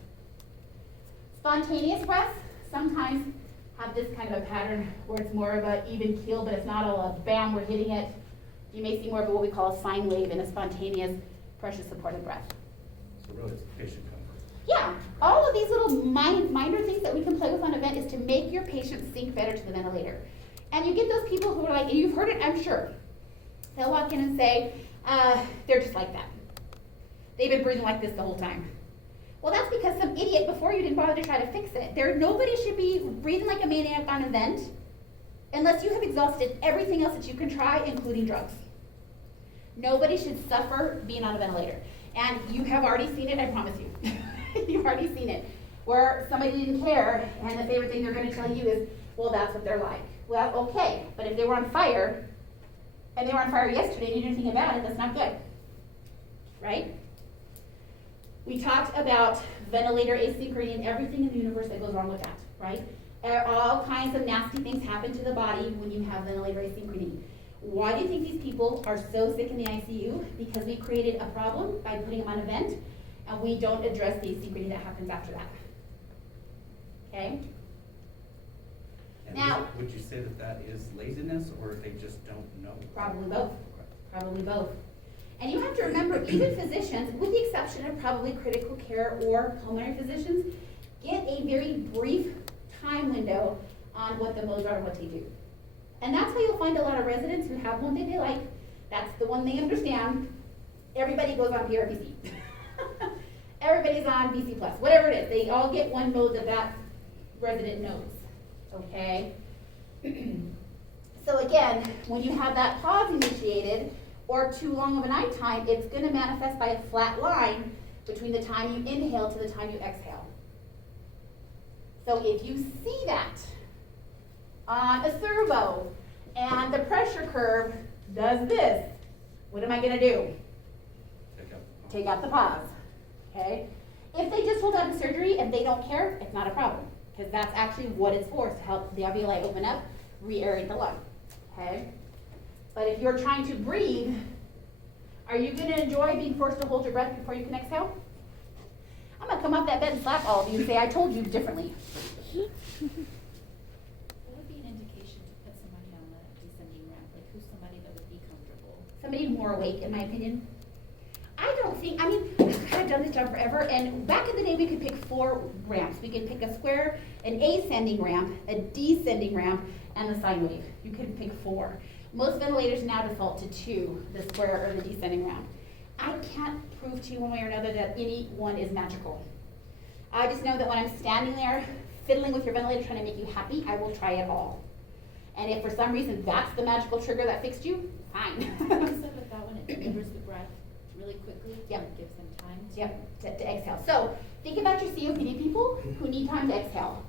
Spontaneous breaths sometimes have this kind of a pattern where it's more of an even keel, but it's not all a bam, we're hitting it. You may see more of what we call a sine wave in a spontaneous pressure supported breath. So really it's patient comfort. Yeah, all of these little minor things that we can play with on a vent is to make your patient sink better to the ventilator. And you get those people who are like, and you've heard it, I'm sure. They'll walk in and say, they're just like that. They've been breathing like this the whole time. Well, that's because some idiot before you didn't bother to try to fix it. Nobody should be breathing like a maniac on a vent unless you have exhausted everything else that you can try, including drugs. Nobody should suffer being on a ventilator. And you have already seen it, I promise you. You've already seen it. Where somebody didn't care, and the favorite thing they're going to tell you is, well, that's what they're like. Well, okay, but if they were on fire, and they were on fire yesterday and you did anything about it, that's not good. Right? We talked about ventilator asynchrony and everything in the universe that goes wrong with that, right? All kinds of nasty things happen to the body when you have ventilator asynchrony. Why do you think these people are so sick in the ICU? Because we created a problem by putting them on a vent, and we don't address the asynchrony that happens after that. Okay? And Now- would you say that that is laziness, or they just don't know? Probably both. Probably both. And you have to remember, even physicians, with the exception of probably critical care or pulmonary physicians, get a very brief time window on what the modes are and what they do. And that's why you'll find a lot of residents who have one that they like. That's the one they understand. Everybody goes on PRPC. Everybody's on BC+, whatever it is. They all get one mode that resident knows. Okay? So again, when you have that pause initiated or too long of an eye time, it's going to manifest by a flat line between the time you inhale to the time you exhale. So if you see that, on a servo and the pressure curve does this, what am I gonna do? Take out the pause, okay? If they just hold out of surgery and they don't care, it's not a problem, because that's actually what it's for, to help the alveoli open up, re-aerate the lung, okay? But if you're trying to breathe, are you gonna enjoy being forced to hold your breath before you can exhale? I'm gonna come off that bed and slap all of you and say, I told you differently. What would be an indication to put somebody on the descending ramp? Like who's somebody that would be comfortable? Somebody more awake, in my opinion. I don't think, I mean, I've done this job forever, and back in the day, we could pick 4 ramps. We could pick a square, an ascending ramp, a descending ramp, and the sine wave. You could pick 4. Most ventilators now default to 2, the square or the descending ramp. I can't prove to you one way or another that any one is magical. I just know that when I'm standing there fiddling with your ventilator trying to make you happy, I will try it all. And if for some reason that's the magical trigger that fixed you, fine. You said with that one, it delivers the breath really quickly. Yep. It gives them time to. Yep, to exhale. So think about your COPD people who need time to exhale.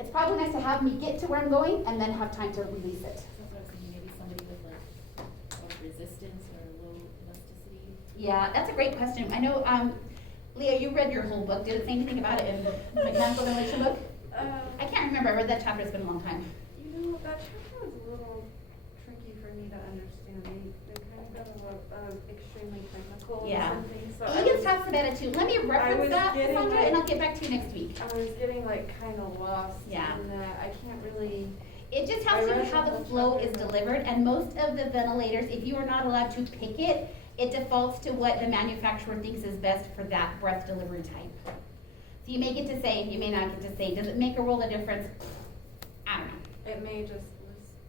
It's probably nice to have me get to where I'm going and then have time to release it. That's what I was thinking, maybe somebody with like resistance or low elasticity. Yeah, that's a great question. I know, Leah, you read your whole book. Did it say anything about it in the mechanical ventilation book? I can't remember. I read that chapter. It's been a long time. You know, that chapter was a little tricky for me to understand. They kind of got a lot of extremely technical Yeah. and things. So Egan talks about it too. Let me I reference was that, getting Cassandra, it. and I'll get back to you next week. I was getting like kind of lost Yeah. in that. I can't really. It just helps you I read with how the the whole flow is chapter. delivered, and most of the ventilators, if you are not allowed to pick it, it defaults to what the manufacturer thinks is best for that breath delivery type. So you may get to say, you may not get to say, does it make a world of difference? I don't know. It may just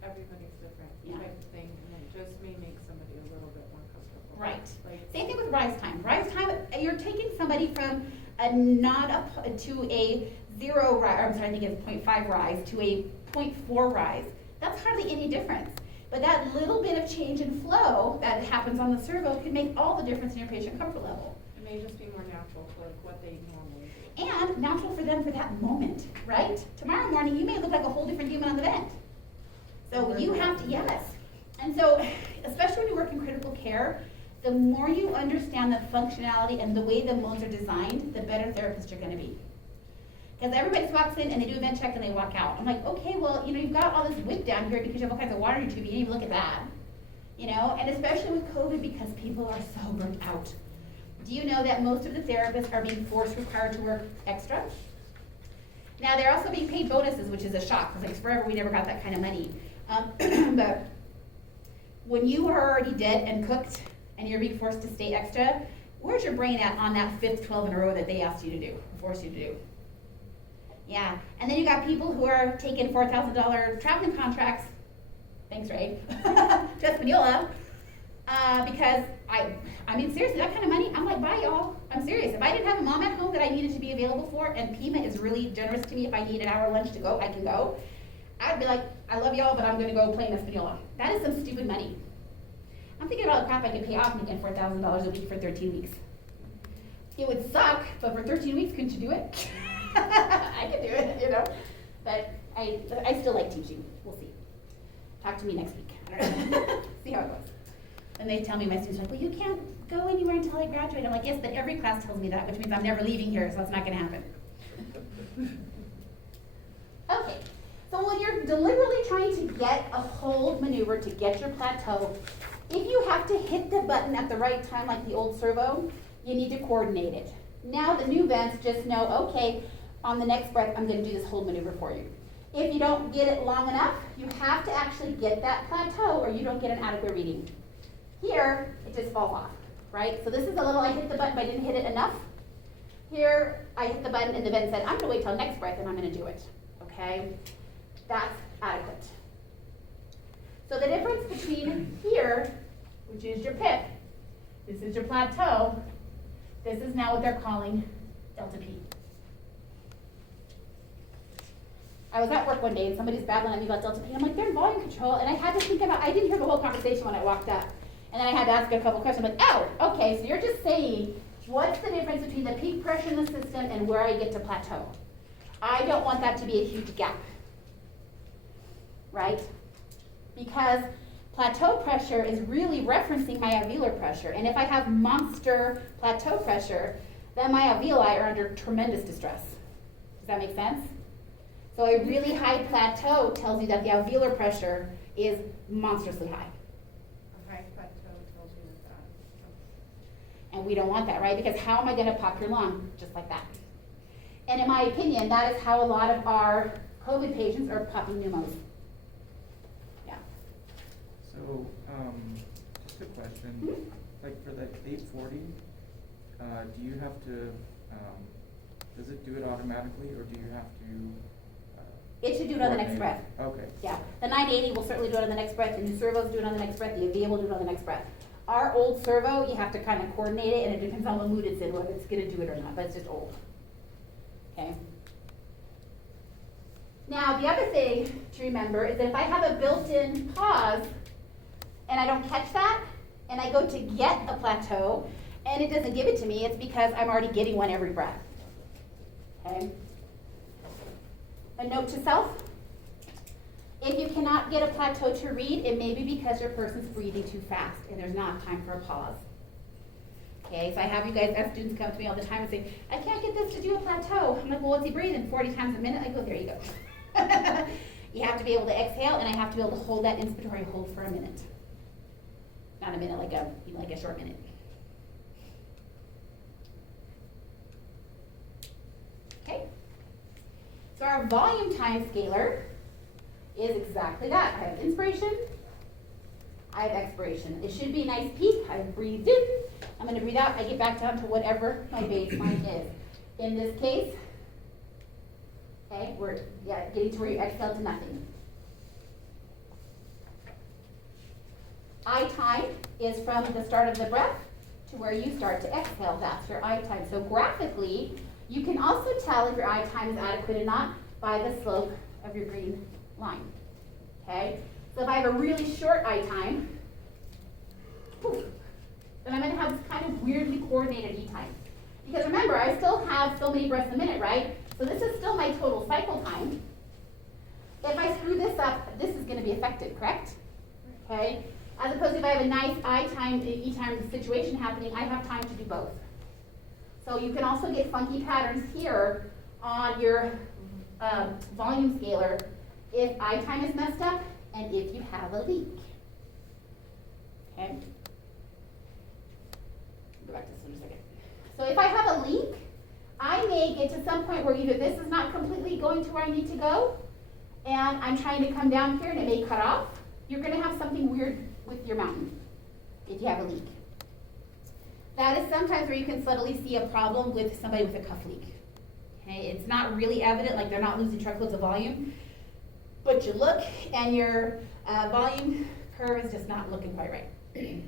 everybody's different Yeah. type of thing, and it just may make somebody a little bit more comfortable. Right. Like Same thing with rise time. Rise time, you're taking somebody from a not up to a 0 rise, I'm sorry, I think it's 0.5 rise to a 0.4 rise. That's hardly any difference. But that little bit of change in flow that happens on the servo can make all the difference in your patient comfort level. it may just be more natural to like what they normally do. And natural for them for that moment, right? Tomorrow morning, you may look like a whole different human on the vent. So you have to, yes. And so, especially when you work in critical care, the more you understand the functionality and the way the modes are designed, the better therapist you're gonna be. Because everybody just walks in and they do a vent check and they walk out. I'm like, okay, well, you know, you've got all this wick down here because you have all kinds of water in your tube, you didn't even look at that. You know, and especially with COVID because people are so burnt out. Do you know that most of the therapists are being required to work extra? Now, they're also being paid bonuses, which is a shock, because like forever we never got that kind of money. But when you are already dead and cooked and you're being forced to stay extra, where's your brain at on that 5th 12 in a row that they asked you to do, or forced you to do? Yeah, and then you got people who are taking $4,000 traveling contracts, thanks Ray, to Espanola, because I mean seriously, that kind of money, I'm like, bye y'all, I'm serious. If I didn't have a mom at home that I needed to be available for, and Pima is really generous to me, if I need an hour lunch to go, I can go, I'd be like, I love y'all, but I'm gonna go play in Espanola. That is some stupid money. I'm thinking about the crap I could pay off making $4,000 a week for 13 weeks. It would suck, but for 13 weeks, couldn't you do it? I could do it, you know, but I still like teaching. We'll see. Talk to me next week. See how it goes. And they tell me, my students are like, well, you can't go anywhere until I graduate. I'm like, yes, but every class tells me that, which means I'm never leaving here, so it's not going to happen. Okay, so when you're deliberately trying to get a hold maneuver to get your plateau, if you have to hit the button at the right time like the old servo, you need to coordinate it. Now the new vents just know, okay, on the next breath, I'm going to do this hold maneuver for you. If you don't get it long enough, you have to actually get that plateau or you don't get an adequate reading. Here, it just falls off, right? So this is a little, I hit the button, but I didn't hit it enough. Here, I hit the button and the vent said, I'm going to wait till next breath and I'm going to do it, okay? That's adequate. So the difference between here, which is your PIP, this is your plateau, this is now what they're calling delta P. I was at work one day and somebody's babbling at me about delta P. I'm like, they're in volume control, and I had to think about, I didn't hear the whole conversation when I walked up. And then I had to ask a couple questions, like, oh, okay, so you're just saying, what's the difference between the peak pressure in the system and where I get to plateau? I don't want that to be a huge gap. right? Because plateau pressure is really referencing my alveolar pressure. And if I have monster plateau pressure, then my alveoli are under tremendous distress. Does that make sense? So a really high plateau tells you that the alveolar pressure is monstrously high. A high plateau tells you that. And we don't want that, right? Because how am I going to pop your lung? Just like that. And in my opinion, that is how a lot of our COVID patients are popping pneumos. Yeah. So, just a question, Mhm. like for the 840, do you have to, does it do it automatically, or do you have to? It should do it on the next coordinate? breath. Okay. Yeah. The 980 will certainly do it on the next breath. The new servos do it on the next breath. The AV will do it on the next breath. Our old servo, you have to kind of coordinate it, and it depends on what mood it's in, whether it's going to do it or not, but it's just old. Okay? Now, the other thing to remember is that if I have a built-in pause, and I don't catch that, and I go to get a plateau, and it doesn't give it to me, it's because I'm already getting one every breath. Okay? A note to self, if you cannot get a plateau to read, it may be because your person's breathing too fast and there's not time for a pause. Okay, so I have you guys, as students come to me all the time and say, I can't get this to do a plateau. I'm like, well, what's he breathing? 40 times a minute? I go, there you go. You have to be able to exhale, and I have to be able to hold that inspiratory hold for a minute. Not a minute, like a short minute. Okay. So our volume time scaler is exactly that. I have inspiration, I have expiration. It should be a nice peak. I breathed in, I'm going to breathe out, I get back down to whatever my baseline is. In this case, okay, we're getting to where you exhale to nothing. I time is from the start of the breath to where you start to exhale. That's your I time. So graphically, you can also tell if your I time is adequate or not by the slope of your green line. Okay? So if I have a really short I time, poof, then I'm going to have this kind of weirdly coordinated E time. Because remember, I still have so many breaths a minute, right? So this is still my total cycle time. If I screw this up, this is going to be affected, correct? Okay? As opposed to if I have a nice I time, E time situation happening, I have time to do both. So you can also get funky patterns here on your volume scaler if I time is messed up and if you have a leak. Okay? Go back to this in a second. So if I have a leak, I may get to some point where either this is not completely going to where I need to go, and I'm trying to come down here and it may cut off. You're going to have something weird with your mountain if you have a leak. That is sometimes where you can subtly see a problem with somebody with a cuff leak. Okay, it's not really evident, like they're not losing truckloads of volume, but you look and your volume curve is just not looking quite right. Okay.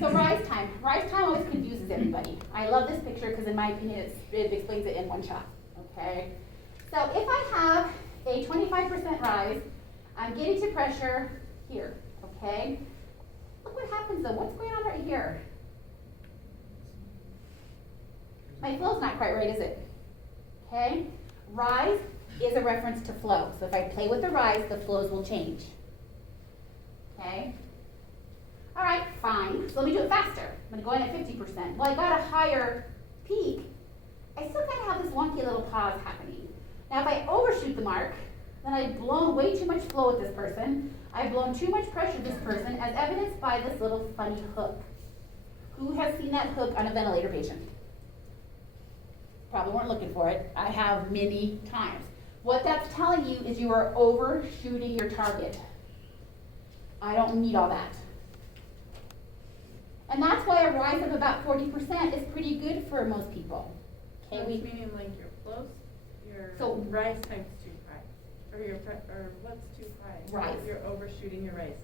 So rise time. Rise time always confuses everybody. I love this picture because in my opinion it explains it in one shot. Okay. So if I have a 25% rise, I'm getting to pressure here. Okay. Look what happens though. What's going on right here? My flow's not quite right, is it? Okay. Rise is a reference to flow. So if I play with the rise, the flows will change. Okay. All right, fine. So let me do it faster. I'm going to go in at 50%. Well, I got a higher peak. I still kind of have this wonky little pause happening. Now, if I overshoot the mark, then I've blown way too much flow at this person. I've blown too much pressure at this person, as evidenced by this little funny hook. Who has seen that hook on a ventilator patient? Probably weren't looking for it. I have many times. What that's telling you is you are overshooting your target. I don't need all that. And that's why a rise of about 40% is pretty good for most people. Okay, That's meaning like your flows, your So- rise time's too high, or or what's too high? Rise. You're overshooting your rise.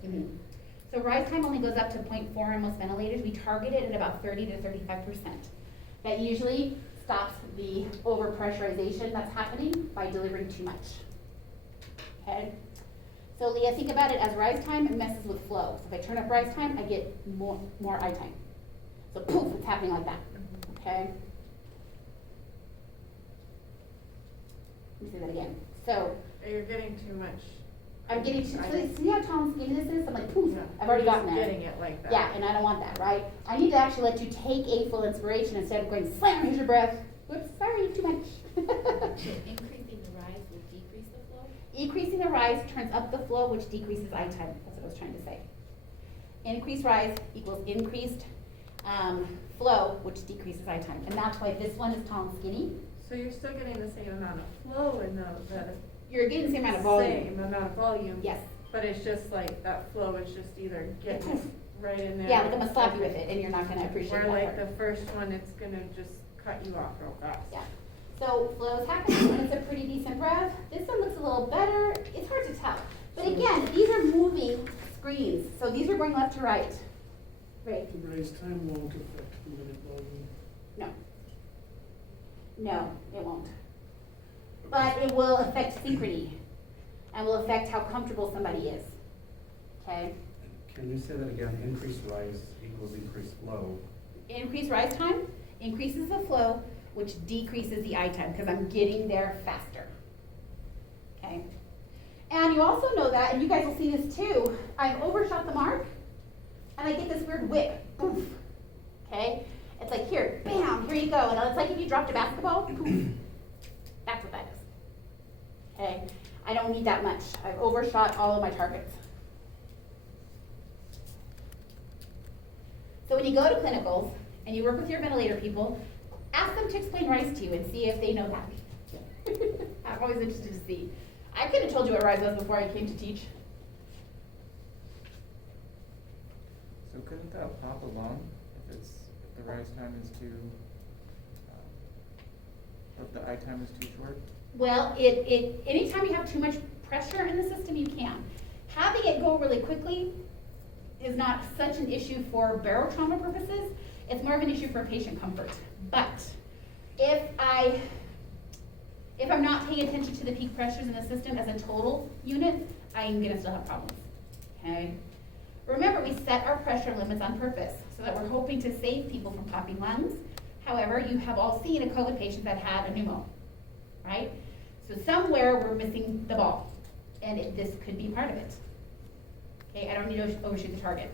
So rise time only goes up to 0.4 in most ventilators. We target it at about 30 to 35%. That usually stops the overpressurization that's happening by delivering too much. Okay? So Leah, think about it as rise time, it messes with flow. So if I turn up rise time, I get more I time. So poof, it's happening like that. Okay? Let me say that again. So, You're getting too much. I'm getting, I- see how tall and skinny this is? I'm like, poof, Yeah, I've already you're gotten just there. Getting it like that. Yeah, and I don't want that, right? I need to actually let you take a full inspiration instead of going, slam, here's your breath. Whoops, sorry, too much. So increasing the rise will decrease the flow? Increasing the rise turns up the flow, which decreases eye time. That's what I was trying to say. Increased rise equals increased flow, which decreases eye time. And that's why this one is tall and skinny. So you're still getting the same amount of flow in the You're getting the same amount of volume. Same amount of volume. Yes. But it's just like that flow is just either getting it right in there. Yeah, like I'm gonna slap you with it, and you're not gonna appreciate Where that like part. the first one, it's gonna just cut you off real fast. Yeah. So flow is happening, and it's a pretty decent breath. This one looks a little better. It's hard to tell. But again, these are moving screens, so these are going left to right. Right. The rise time won't affect the minute volume. No. No, it won't. But it will affect synchrony, and will affect how comfortable somebody is. Okay? Can you say that again? Increased rise equals increased flow. Increased rise time increases the flow, which decreases the eye time, because I'm getting there faster. Okay? And you also know that, and you guys will see this too, I've overshot the mark, and I get this weird whip. Poof. Okay? It's like, here, bam, here you go. And it's like if you dropped a basketball, poof. That's what that is. Okay? I don't need that much. I've overshot all of my targets. So when you go to clinicals and you work with your ventilator people, ask them to explain rise to you and see if they know that. I'm always interested to see. I could have told you what rise was before I came to teach. So couldn't that pop along if the rise time is too, if the eye time is too short? Well, anytime you have too much pressure in the system, you can. Having it go really quickly is not such an issue for barotrauma purposes. It's more of an issue for patient comfort. But if I'm not paying attention to the peak pressures in the system as a total unit, I'm gonna still have problems, okay? Remember, we set our pressure limits on purpose so that we're hoping to save people from popping lungs. However, you have all seen a COVID patient that had a pneumo, right? So somewhere we're missing the ball, and this could be part of it. Okay, I don't need to overshoot the target.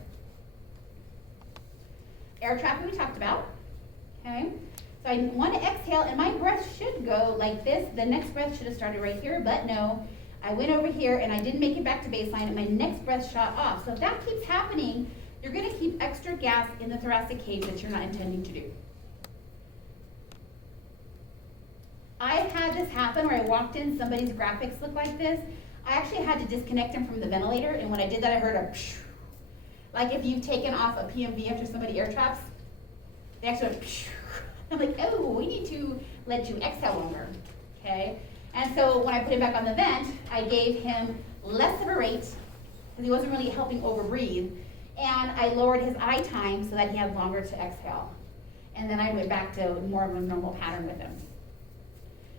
Air trapping we talked about, okay? So I want to exhale, and my breath should go like this. The next breath should have started right here, but no. I went over here, and I didn't make it back to baseline, and my next breath shot off. So if that keeps happening, you're going to keep extra gas in the thoracic cage that you're not intending to do. I've had this happen where I walked in, somebody's graphics looked like this. I actually had to disconnect him from the ventilator, and when I did that, I heard a pshh. Like if you've taken off a PMV after somebody air traps, they actually went pshh. I'm like, oh, we need to let you exhale longer, okay? And so when I put him back on the vent, I gave him less of a rate, because he wasn't really helping overbreathe, and I lowered his eye time so that he had longer to exhale. And then I went back to more of a normal pattern with him.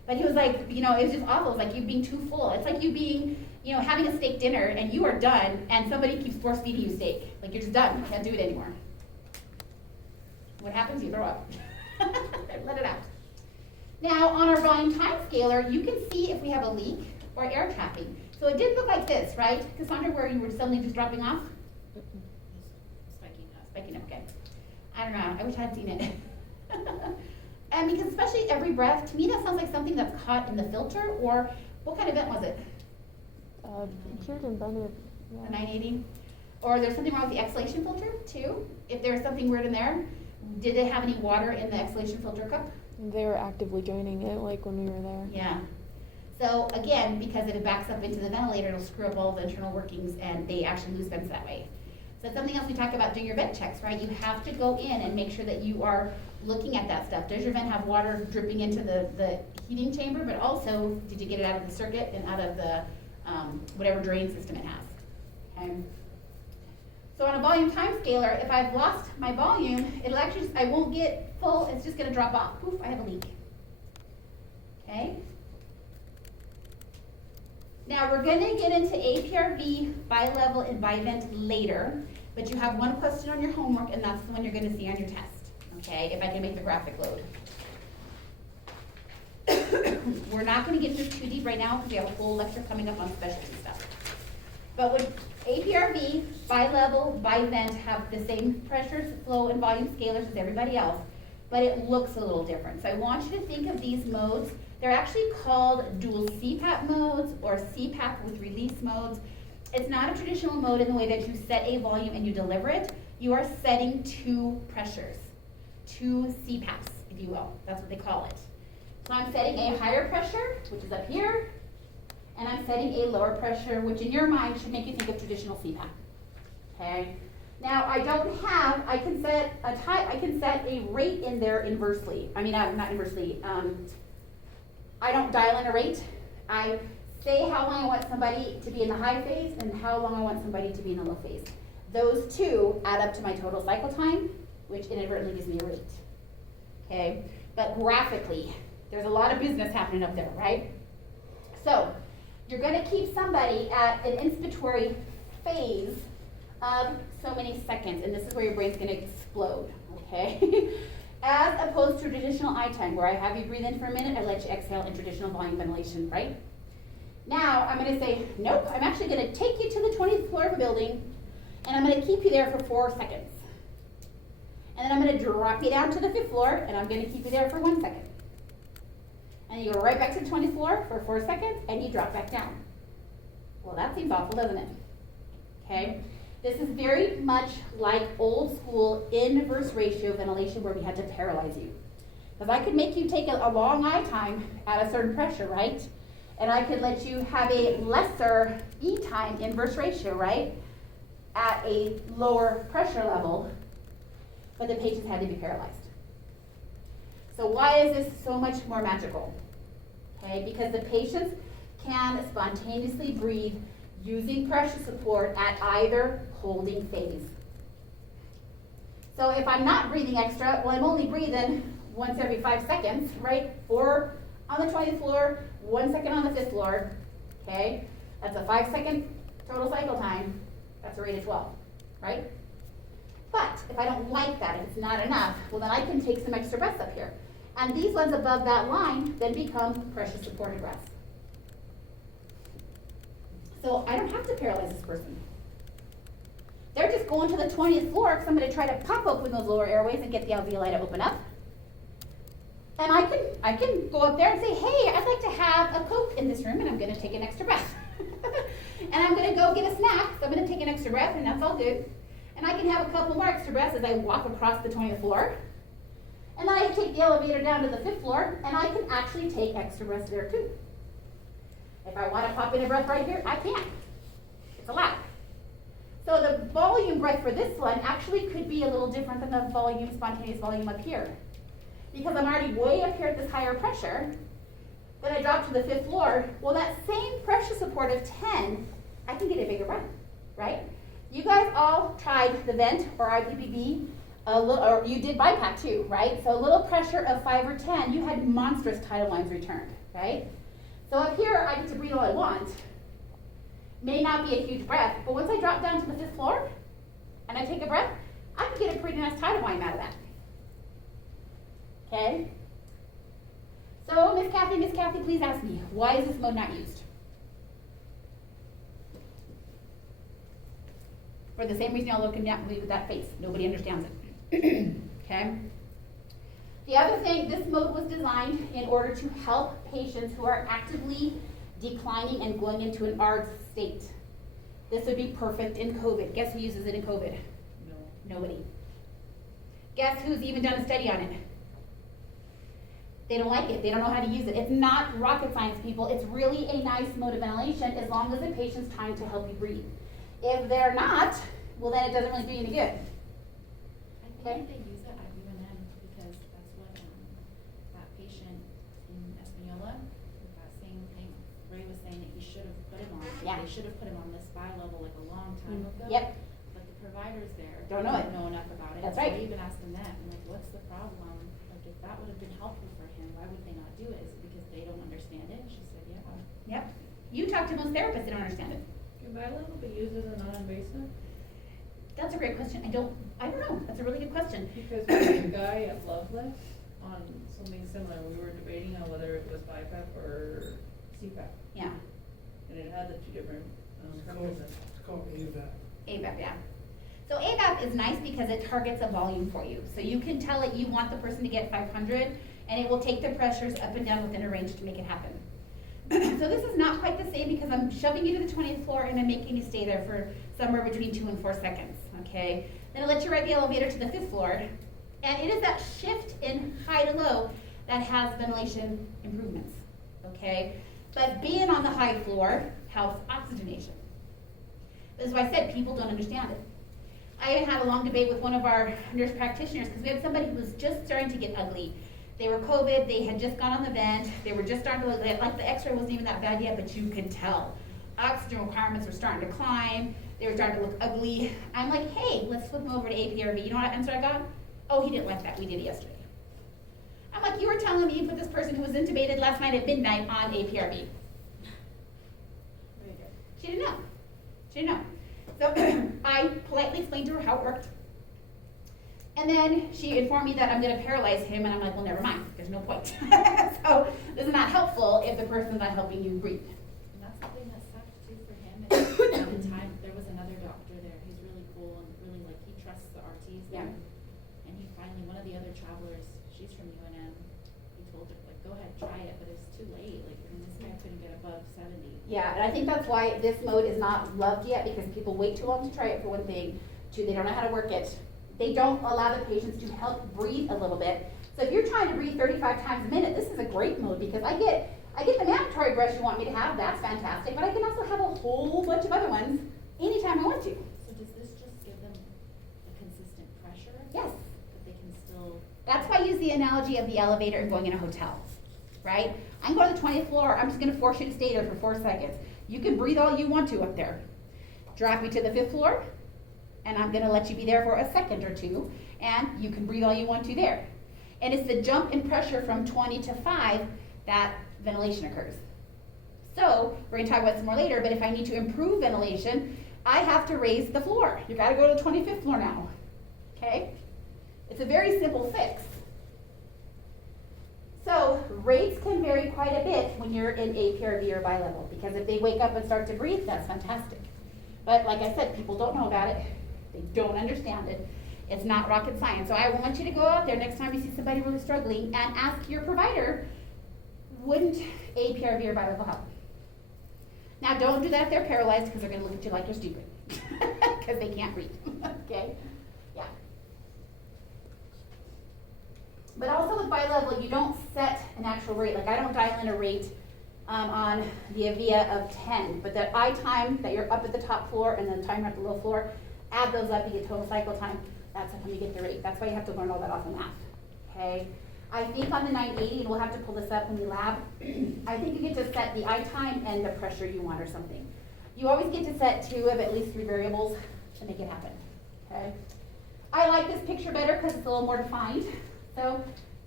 But he was like, you know, it was just awful. It's like you being too full. It's like you being, you know, having a steak dinner and you are done and somebody keeps force feeding you steak. Like you're just done. You can't do it anymore. What happens? You throw up. Let it out. Now, on our volume time scaler, you can see if we have a leak or air trapping. So it did look like this, right? Cassandra, where you were suddenly just dropping off? Spiking up. Spiking up, okay. I don't know. I wish I had seen it. And because especially every breath, to me that sounds like something that's caught in the filter, or what kind of vent was it? Cured and Bennett. The Yeah. 980? Or there's something wrong with the exhalation filter too? If there's something weird in there, did they have any water in the exhalation filter cup? They were actively draining it, like when we were there. Yeah. So again, because if it backs up into the ventilator, it'll screw up all the internal workings and they actually lose vents that way. So something else we talk about doing your vent checks, right? You have to go in and make sure that you are looking at that stuff. Does your vent have water dripping into the heating chamber, but also did you get it out of the circuit and out of the whatever drain system it has, okay? So on a volume time scaler, if I've lost my volume, it'll actually, I won't get full, it's just gonna drop off. Poof, I have a leak, okay? Now we're gonna get into APRV, bi-level, and bi-vent later, but you have one question on your homework, and that's the one you're gonna see on your test, okay? If I can make the graphic load. We're not gonna get this too deep right now because we have a whole lecture coming up on specialty stuff. But would APRV, bi-level, bi-vent have the same pressure, flow, and volume scalars as everybody else, but it looks a little different. So I want you to think of these modes. They're actually called dual CPAP modes or CPAP with release modes. It's not a traditional mode in the way that you set a volume and you deliver it. You are setting two pressures, two CPAPs, if you will. That's what they call it. So I'm setting a higher pressure, which is up here, and I'm setting a lower pressure, which in your mind should make you think of traditional CPAP. Okay? Now I can set a rate in there inversely. I mean, not inversely. I don't dial in a rate. I say how long I want somebody to be in the high phase and how long I want somebody to be in the low phase. Those two add up to my total cycle time, which inadvertently gives me a rate. Okay? But graphically, there's a lot of business happening up there, right? So, you're going to keep somebody at an inspiratory phase of so many seconds, and this is where your brain's going to explode, okay? As opposed to traditional eye time, where I have you breathe in for a minute, I let you exhale in traditional volume ventilation, right? Now, I'm going to say, nope, I'm actually going to take you to the 20th floor of a building, and I'm going to keep you there for 4 seconds. And then I'm going to drop you down to the 5th floor, and I'm going to keep you there for 1 second. And you go right back to the 20th floor for 4 seconds, and you drop back down. Well, that seems awful, doesn't it? Okay? This is very much like old school inverse ratio ventilation where we had to paralyze you. Because I could make you take a long eye time at a certain pressure, right? And I could let you have a lesser E time inverse ratio, right? At a lower pressure level, but the patients had to be paralyzed. So why is this so much more magical? Okay, because the patients can spontaneously breathe using pressure support at either holding phase. So if I'm not breathing extra, well, I'm only breathing once every 5 seconds, right? 4 on the 20th floor, 1 second on the 5th floor, okay? That's a 5-second total cycle time. That's a rate of 12, right? But if I don't like that, if it's not enough, well then I can take some extra breaths up here. And these ones above that line then become pressure supported breaths. So I don't have to paralyze this person. They're just going to the 20th floor because I'm going to try to pop open those lower airways and get the alveoli to open up. And I can go up there and say, hey, I'd like to have a Coke in this room, and I'm going to take an extra breath. And I'm going to go get a snack, so I'm going to take an extra breath, and that's all good. And I can have a couple more extra breaths as I walk across the 20th floor. And then I take the elevator down to the 5th floor, and I can actually take extra breaths there too. If I want to pop in a breath right here, I can. It's allowed. So the volume breath for this one actually could be a little different than the volume, spontaneous volume up here. Because I'm already way up here at this higher pressure, then I drop to the 5th floor, well that same pressure support of 10, I can get a bigger breath, right? You guys all tried the vent or IPPB, or you did BiPAP too, right? So a little pressure of 5 or 10, you had monstrous tidal lines returned, right? So up here, I get to breathe all I want. May not be a huge breath, but once I drop down to the 5th floor and I take a breath, I can get a pretty nice tidal volume out of that. Okay? So, Miss Kathy, please ask me, why is this mode not used? For the same reason y'all looking at me with that face. Nobody understands it. Okay? The other thing, this mode was designed in order to help patients who are actively declining and going into an ARDS state. This would be perfect in COVID. Guess who uses it in COVID? No. Nobody. Guess who's even done a study on it? They don't like it. They don't know how to use it. It's not rocket science, people. It's really a nice mode of ventilation as long as the patient's trying to help you breathe. If they're not, well then it doesn't really do you any good. I think they use it at UNM because that's what that patient in Espanola, with that same thing, Ray was saying that he should have put him on. Yeah. They should have put him on this bi-level like a long time ago. Yep. But the providers there Don't know it. didn't know enough about it. That's So right. I even asked them that, I'm like, what's the problem? Like if that would have been helpful for him, why would they not do it? Is it because they don't understand it? She said, yeah. Yep. You talk to most therapists, they don't understand it. Can bi-level be used as a non-invasive? That's a great question. I don't know. That's a really good question. Because we had a guy at Loveless on something similar, we were debating on whether it was BiPAP or CPAP, Yeah, and it had the two different, It's numbers. called AVAP. AVAP, yeah. So AVAP is nice because it targets a volume for you. So you can tell it you want the person to get 500, and it will take the pressures up and down within a range to make it happen. So this is not quite the same because I'm shoving you to the 20th floor and I'm making you stay there for somewhere between 2 and 4 seconds, okay? Then I'll let you ride the elevator to the 5th floor, and it is that shift in high to low that has ventilation improvements, okay? But being on the high floor helps oxygenation. This is why I said people don't understand it. I even had a long debate with one of our nurse practitioners because we had somebody who was just starting to get ugly. They were COVID, they had just gone on the vent, they were just starting to look, like the x-ray wasn't even that bad yet, but you could tell. Oxygen requirements were starting to climb, they were starting to look ugly. I'm like, hey, let's flip them over to APRV. You know what answer I got? Oh, he didn't like that, we did it yesterday. I'm like, you were telling me you put this person who was intubated last night at midnight on APRV. She didn't know. She didn't know. So I politely explained to her how it worked. And then she informed me that I'm going to paralyze him, and I'm like, well, never mind. There's no point. So this is not helpful if the person's not helping you breathe. And that's something that sucked too for him. And at the time, there was another doctor there. He's really cool and really like he trusts the RTs there. Yeah. And he finally, one of the other travelers, she's from UNM. He told her like, go ahead, try it, but it's too late. Like, I mean, this guy couldn't get above 70. Yeah, and I think that's why this mode is not loved yet, because people wait too long to try it, for one thing. Two, they don't know how to work it. They don't allow the patients to help breathe a little bit. So if you're trying to breathe 35 times a minute, this is a great mode, because I get the mandatory breaths you want me to have, that's fantastic, but I can also have a whole bunch of other ones anytime I want to. So does this just give them a consistent pressure? Yes. That they can still. That's why I use the analogy of the elevator and going in a hotel, right? I'm going to the 20th floor, I'm just gonna force you to stay there for 4 seconds. You can breathe all you want to up there. Drop me to the 5th floor, and I'm gonna let you be there for a second or two, and you can breathe all you want to there. And it's the jump in pressure from 20 to 5 that ventilation occurs. So, we're gonna talk about this more later, but if I need to improve ventilation, I have to raise the floor. You gotta go to the 25th floor now, okay? It's a very simple fix. So, rates can vary quite a bit when you're in APRV or bi-level, because if they wake up and start to breathe, that's fantastic. But like I said, people don't know about it. They don't understand it. It's not rocket science. So I want you to go out there next time you see somebody really struggling and ask your provider, wouldn't APRV or bi-level help? Now don't do that if they're paralyzed, because they're going to look at you like you're stupid, because they can't breathe, okay? Yeah. But also with bi-level, you don't set an actual rate. Like I don't dial in a rate on the Avia of 10, but the I time that you're up at the top floor and then time at the low floor, add those up, you get total cycle time. That's how you get the rate. That's why you have to learn all that off in math, okay? I think on the 980, and we'll have to pull this up when we lab, I think you get to set the I time and the pressure you want or something. You always get to set 2 of at least 3 variables to make it happen, okay? I like this picture better because it's a little more defined. So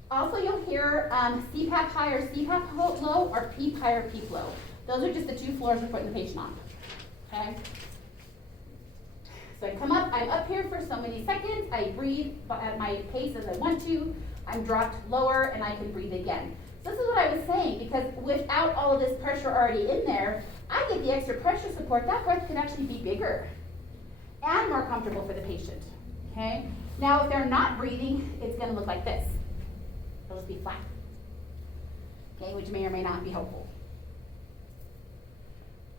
also you'll hear CPAP high or CPAP low, or PEEP high or PEEP low. Those are just the 2 floors we're putting the patient on, okay? So I come up, I'm up here for so many seconds, I breathe at my pace as I want to, I'm dropped lower, and I can breathe again. So this is what I was saying, because without all of this pressure already in there, I get the extra pressure support. That breath could actually be bigger and more comfortable for the patient, okay? Now, if they're not breathing, it's gonna look like this. It'll just be flat, okay, which may or may not be helpful.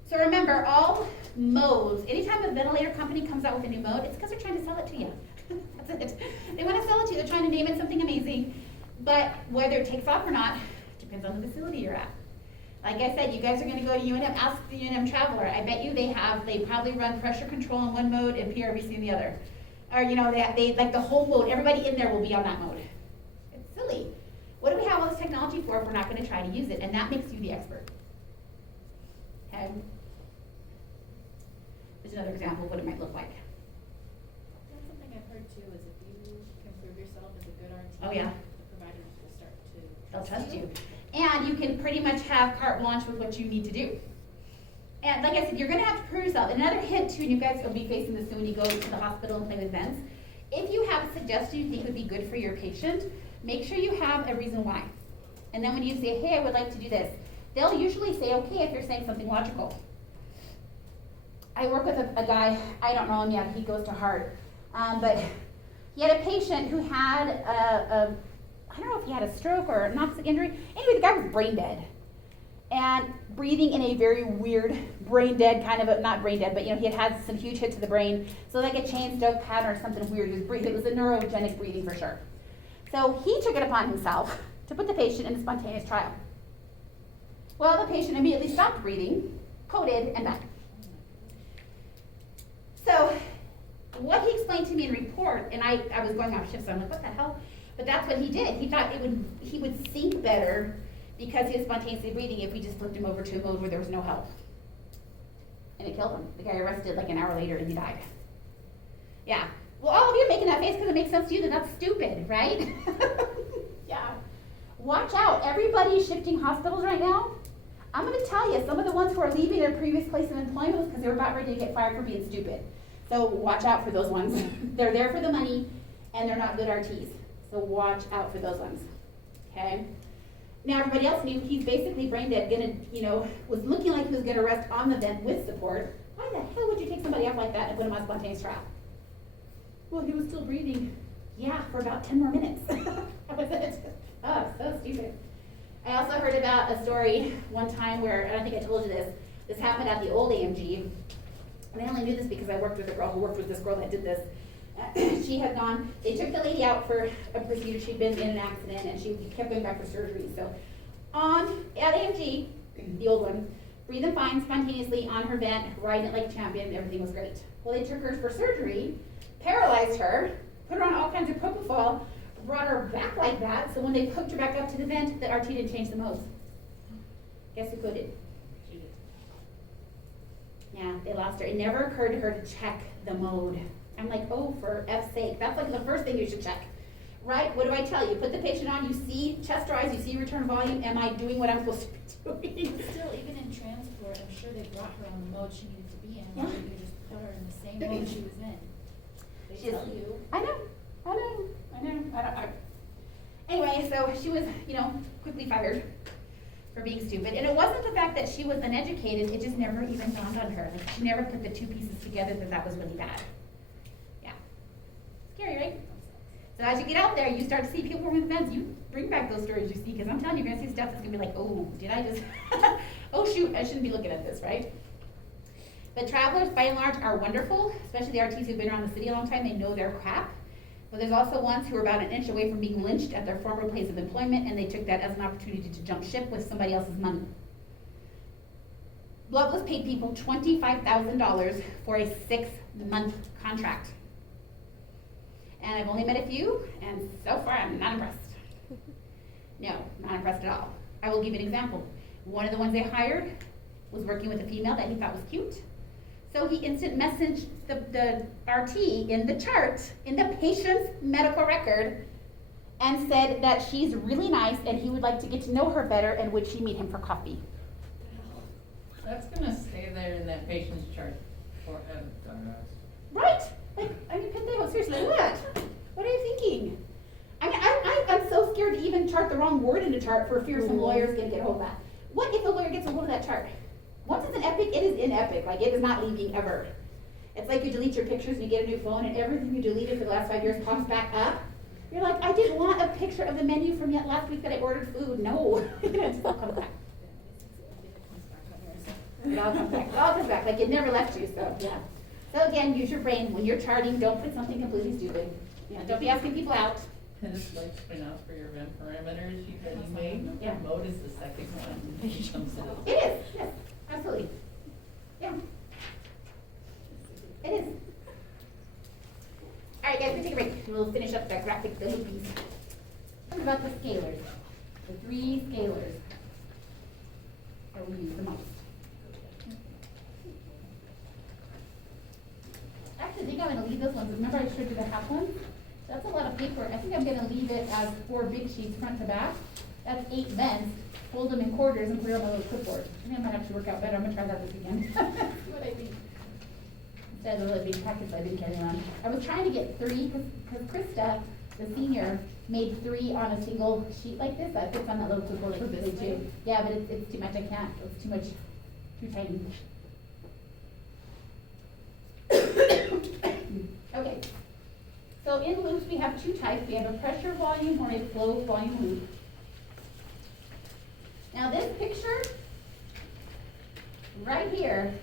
So remember, all modes, anytime a ventilator company comes out with a new mode, it's because they're trying to sell it to you. That's it. They want to sell it to you. They're trying to name it something amazing. But whether it takes off or not, depends on the facility you're at. Like I said, you guys are going to go to UNM, ask the UNM traveler. I bet you they probably run pressure control in one mode and PRVC in the other. Or, you know, they like the whole mode, everybody in there will be on that mode. It's silly. What do we have all this technology for if we're not going to try to use it? And that makes you the expert. Okay? There's another example of what it might look like. That's something I've heard too, is if you can prove yourself as a good RT, Oh, yeah. the providers will start to They'll trust you. And you can pretty much have carte blanche with what you need to do. And like I said, you're going to have to prove yourself. Another hint too, and you guys will be facing this when you go to the hospital and play with vents. If you have a suggestion you think would be good for your patient, make sure you have a reason why. And then when you say, hey, I would like to do this, they'll usually say, okay, if you're saying something logical. I work with a guy, I don't know him yet, he goes to heart, but he had a patient who had I don't know if he had a stroke or an opposite injury. Anyway, the guy was brain dead. And breathing in a very weird, brain dead kind of, not brain dead, but he had had some huge hit to the brain. So like a chain stroke pattern or something weird. He was breathing, it was a neurogenic breathing for sure. So he took it upon himself to put the patient in a spontaneous trial. Well, the patient immediately stopped breathing, coded, and died. So what he explained to me in report, and I was going off shift, so I'm like, what the hell? But that's what he did. He thought he would think better because he was spontaneously breathing if we just flipped him over to a mode where there was no help. And it killed him. The guy arrested like an hour later and he died. Yeah. Well, all of you are making that face because it makes sense to you that that's stupid, right? Yeah. Watch out. Everybody's shifting hospitals right now. I'm going to tell you, some of the ones who are leaving their previous place of employment was because they were about ready to get fired for being stupid. So watch out for those ones. They're there for the money and they're not good RTs. So watch out for those ones. Okay? Now everybody else knew he's basically brain dead, was looking like he was gonna rest on the vent with support. Why the hell would you take somebody out like that and put him on spontaneous trial? Well, he was still breathing. Yeah, for about 10 more minutes. That was it. Oh, so stupid. I also heard about a story one time where, and I think I told you this happened at the old AMG. And I only knew this because I worked with a girl who worked with this girl that did this. She had gone, they took the lady out for a procedure. She'd been in an accident and she kept going back for surgery. So at AMG, the old one, breathing fine, spontaneously on her vent, riding it like a champion, everything was great. Well, they took her for surgery, paralyzed her, put her on all kinds of propofol, brought her back like that, so when they hooked her back up to the vent, the RT didn't change the modes. Guess who coded? Yeah, they lost her. It never occurred to her to check the mode. I'm like, oh, for F's sake. That's like the first thing you should check. Right? What do I tell you? Put the patient on, you see chest rise, you see return volume. Am I doing what I'm supposed to be doing? But still, even in transport, I'm sure they brought her on the mode she needed to be in. Yeah. You could just put her in the same mode she was in. They tell you. I know. Anyway, so she was, quickly fired for being stupid. And it wasn't the fact that she was uneducated, it just never even dawned on her. Like, she never put the two pieces together that was really bad. Yeah. Scary, right? So as you get out there, you start to see people with vents. You bring back those stories you see, because I'm telling you, you're going to see stuff that's going to be like, oh, did I just, oh shoot, I shouldn't be looking at this, right? But travelers, by and large, are wonderful, especially the RTs who've been around the city a long time. They know their crap. But there's also ones who are about an inch away from being lynched at their former place of employment, and they took that as an opportunity to jump ship with somebody else's money. Loveless paid people $25,000 for a 6-month contract. And I've only met a few, and so far I'm not impressed. No, not impressed at all. I will give you an example. One of the ones they hired was working with a female that he thought was cute. So he instant messaged the RT in the chart, in the patient's medical record, and said that she's really nice and he would like to get to know her better and would she meet him for coffee. That's gonna stay there in that patient's chart forever. Right? Like, Pendejo, seriously, what? What are you thinking? I'm so scared to even chart the wrong word in a chart for fear some lawyer's gonna get a hold of that. What if a lawyer gets a hold of that chart? Once it's an epic, it is in epic. Like, it is not leaving ever. It's like you delete your pictures and you get a new phone and everything you deleted for the last 5 years pops back up. You're like, I didn't want a picture of the menu from last week that I ordered food. No. It still comes back. It all comes back. It all comes back. Like, it never left you, so yeah. So again, use your brain. When you're charting, don't put something completely stupid. Don't be asking people out. And it's like spin out for your vent parameters you made. Yeah. Mode is the second one. It is, yes, absolutely. Yeah. It is. All right, guys, we'll take a break. We'll finish up that graphic little piece. What about the scalars? The 3 scalars that we use the most. Actually, I think I'm going to leave this one. Remember I showed you the half one? That's a lot of paper. I think I'm going to leave it as 4 big sheets front to back. That's 8 vents. Fold them in quarters and put it on my little clipboard. I think that might actually work out better. I'm going to try that this weekend. See what I think. Instead of the really big packets I've been carrying around. I was trying to get 3 because Krista the senior, made 3 on a single sheet like this, that fits on that little clipboard perfectly This way? too. Yeah, but it's too much, I can't, it's too much, too tiny. Okay, so in loops, we have 2 types, we have a pressure volume or a flow volume loop. Now this picture, right here,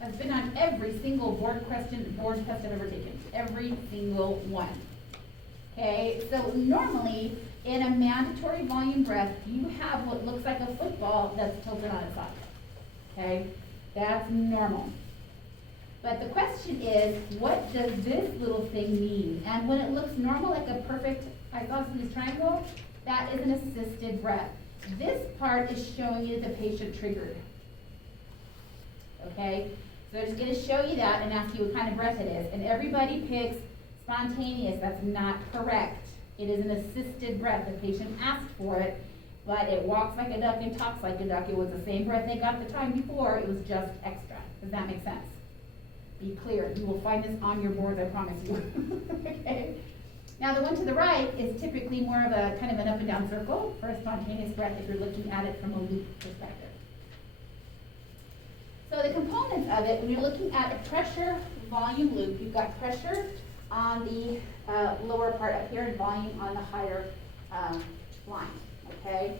has been on every single board test I've ever taken, every single one. Okay, so normally, in a mandatory volume breath, you have what looks like a football that's tilted on its side. Okay, that's normal. But the question is, what does this little thing mean? And when it looks normal, like a perfect isosceles triangle, that is an assisted breath. This part is showing you the patient triggered. Okay, so I'm just going to show you that and ask you what kind of breath it is. And everybody picks spontaneous. That's not correct. It is an assisted breath. The patient asked for it, but it walks like a duck and talks like a duck. It was the same breath they got the time before. It was just extra. Does that make sense? Be clear. You will find this on your board, I promise you. Okay. Now the one to the right is typically more of a kind of an up and down circle for a spontaneous breath if you're looking at it from a loop perspective. So the components of it, when you're looking at a pressure volume loop, you've got pressure on the lower part up here and volume on the higher line, okay?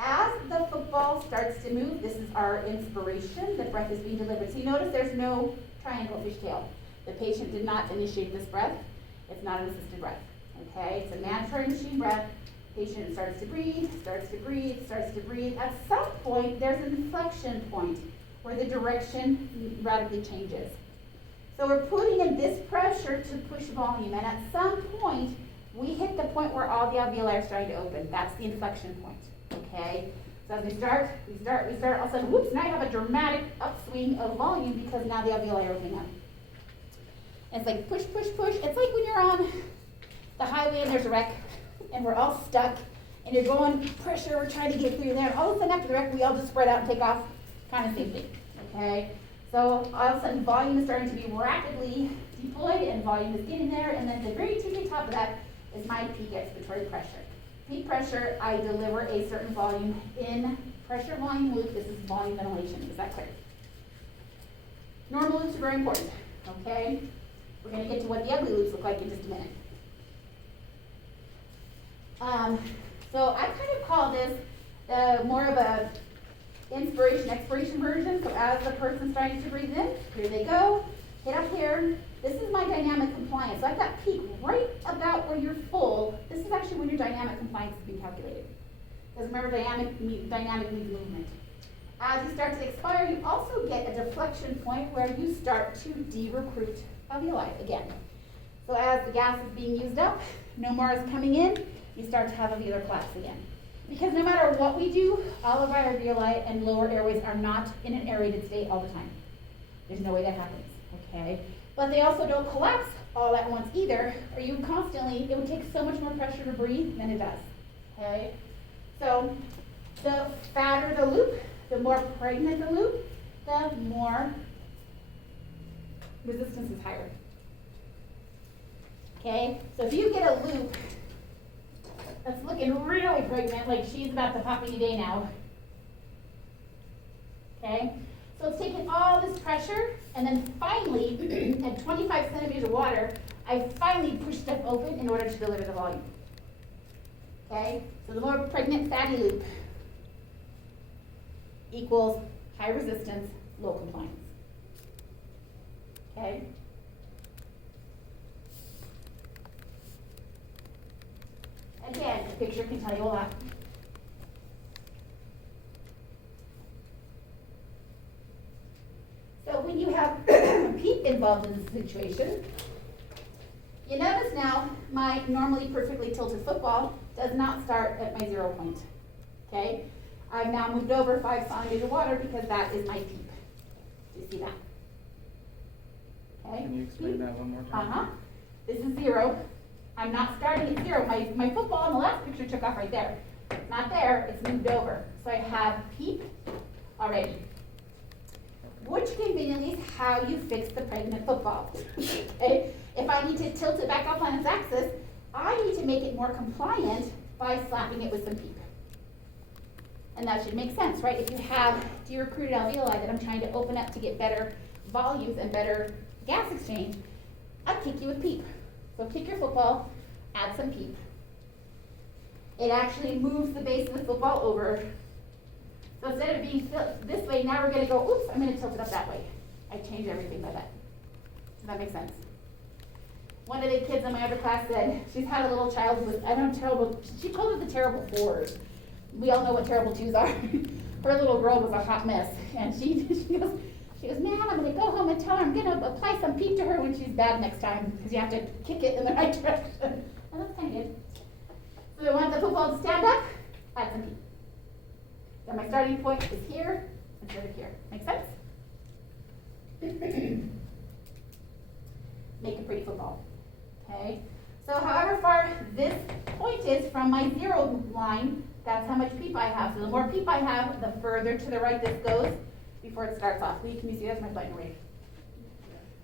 As the football starts to move, this is our inspiration, the breath is being delivered. So you notice there's no triangle fishtail. The patient did not initiate this breath. It's not an assisted breath, okay? It's a mandatory machine breath. Patient starts to breathe, starts to breathe, starts to breathe. At some point, there's an inflection point where the direction radically changes. So we're putting in this pressure to push volume, and at some point, we hit the point where all the alveoli are starting to open. That's the inflection point, okay? So as we start, all of a sudden, whoops, now you have a dramatic upswing of volume because now the alveoli are opening up. And it's like push, push, push. It's like when you're on the highway and there's a wreck, and we're all stuck, and you're going pressure, we're trying to get through there. All of a sudden after the wreck, we all just spread out and take off, kind of same thing, okay? So all of a sudden, volume is starting to be rapidly deployed, and volume is getting there, and then the very tippy top of that is my peak expiratory pressure. Peak pressure, I deliver a certain volume in pressure volume loop. This is volume ventilation. Is that clear? Normal loops are very important, okay? We're going to get to what the ugly loops look like in just a minute. So I kind of call this more of a inspiration, expiration version. So as the person's starting to breathe in, here they go, hit up here. This is my dynamic compliance. So I've got peak right about where you're full. This is actually when your dynamic compliance is being calculated. Because remember, dynamic means movement. As you start to expire, you also get a deflection point where you start to de-recruit alveoli again. So as the gas is being used up, no more is coming in, you start to have alveolar collapse again. Because no matter what we do, all of our alveoli and lower airways are not in an aerated state all the time. There's no way that happens, okay? But they also don't collapse all at once either, or you constantly, it would take so much more pressure to breathe than it does, okay? So the fatter the loop, the more pregnant the loop, the more resistance is higher. Okay, so if you get a loop that's looking really pregnant, like she's about to pop any day now, okay? So it's taking all this pressure, and then finally, at 25 centimeters of water, I finally push stuff open in order to deliver the volume. Okay, so the more pregnant fatty loop equals high resistance, low compliance. Okay? Again, the picture can tell you a lot. So when you have peak involved in the situation, you notice now my normally perfectly tilted football does not start at my 0 point. Okay? I've now moved over 5 centimeters of water because that is my peak. Do you see that? Okay? Can you explain that one more time? Uh-huh. This is 0. I'm not starting at 0. My football in the last picture took off right there. It's not there, it's moved over. So I have peak already. Which conveniently is how you fix the pregnant football. Okay? If I need to tilt it back up on its axis, I need to make it more compliant by slapping it with some PEEP. And that should make sense, right? If you have de-recruited alveoli that I'm trying to open up to get better volumes and better gas exchange, I'd kick you with PEEP. So kick your football, add some PEEP. It actually moves the base of the football over. So instead of being this way, now we're gonna go, oops, I'm gonna tilt it up that way. I changed everything by that. Does that make sense? One of the kids in my other class said, she's had a little child with, I don't know, terrible, she called it the terrible fours. We all know what terrible twos are. Her little girl was a hot mess. And she goes, man, I'm gonna go home and tell her I'm gonna apply some PEEP to her when she's bad next time, because you have to kick it in the right direction. And that's kind of good. So we want the football to stand up, add some PEEP. Then my starting point is here instead of here. Make sense? Make a pretty football. Okay? So however far this point is from my 0 line, that's how much PEEP I have. So the more PEEP I have, the further to the right this goes before it starts off. Can you see that's my button right?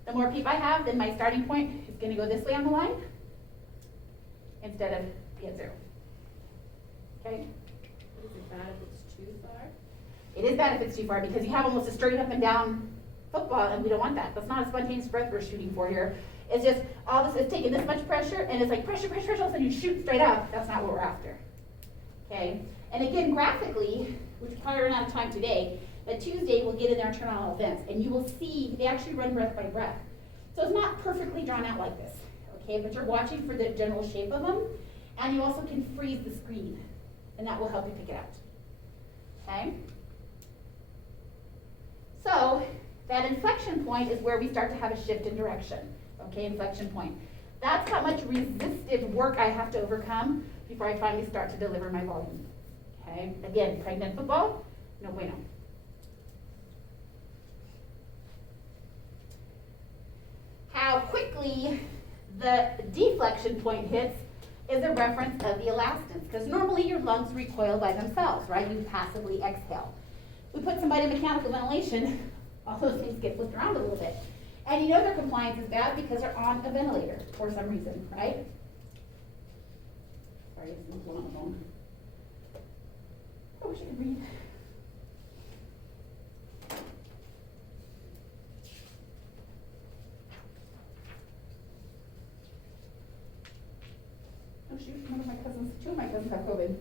The more PEEP I have, then my starting point is going to go this way on the line instead of be at 0. Okay? Is it bad if it's too far? It is bad if it's too far because you have almost a straight up and down football, and we don't want that. That's not a spontaneous breath we're shooting for here. It's just all this is taking this much pressure, and it's like pressure, pressure, pressure, all of a sudden you shoot straight up. That's not what we're after. Okay? And again, graphically, which probably run out of time today, but Tuesday we'll get in there and turn on all events, and you will see they actually run breath by breath. So it's not perfectly drawn out like this, okay? But you're watching for the general shape of them, and you also can freeze the screen, and that will help you pick it out. Okay? So that inflection point is where we start to have a shift in direction. Okay, inflection point. That's how much resistive work I have to overcome before I finally start to deliver my volume. Okay, again, pregnant football, no bueno. How quickly the deflection point hits is a reference of the elastance, because normally your lungs recoil by themselves, right? You passively exhale. We put somebody in mechanical ventilation, all those things get flipped around a little bit. And you know their compliance is bad because they're on a ventilator for some reason, right? Sorry, it's not on the phone. I wish I could read. Oh shoot, two of my cousins have COVID.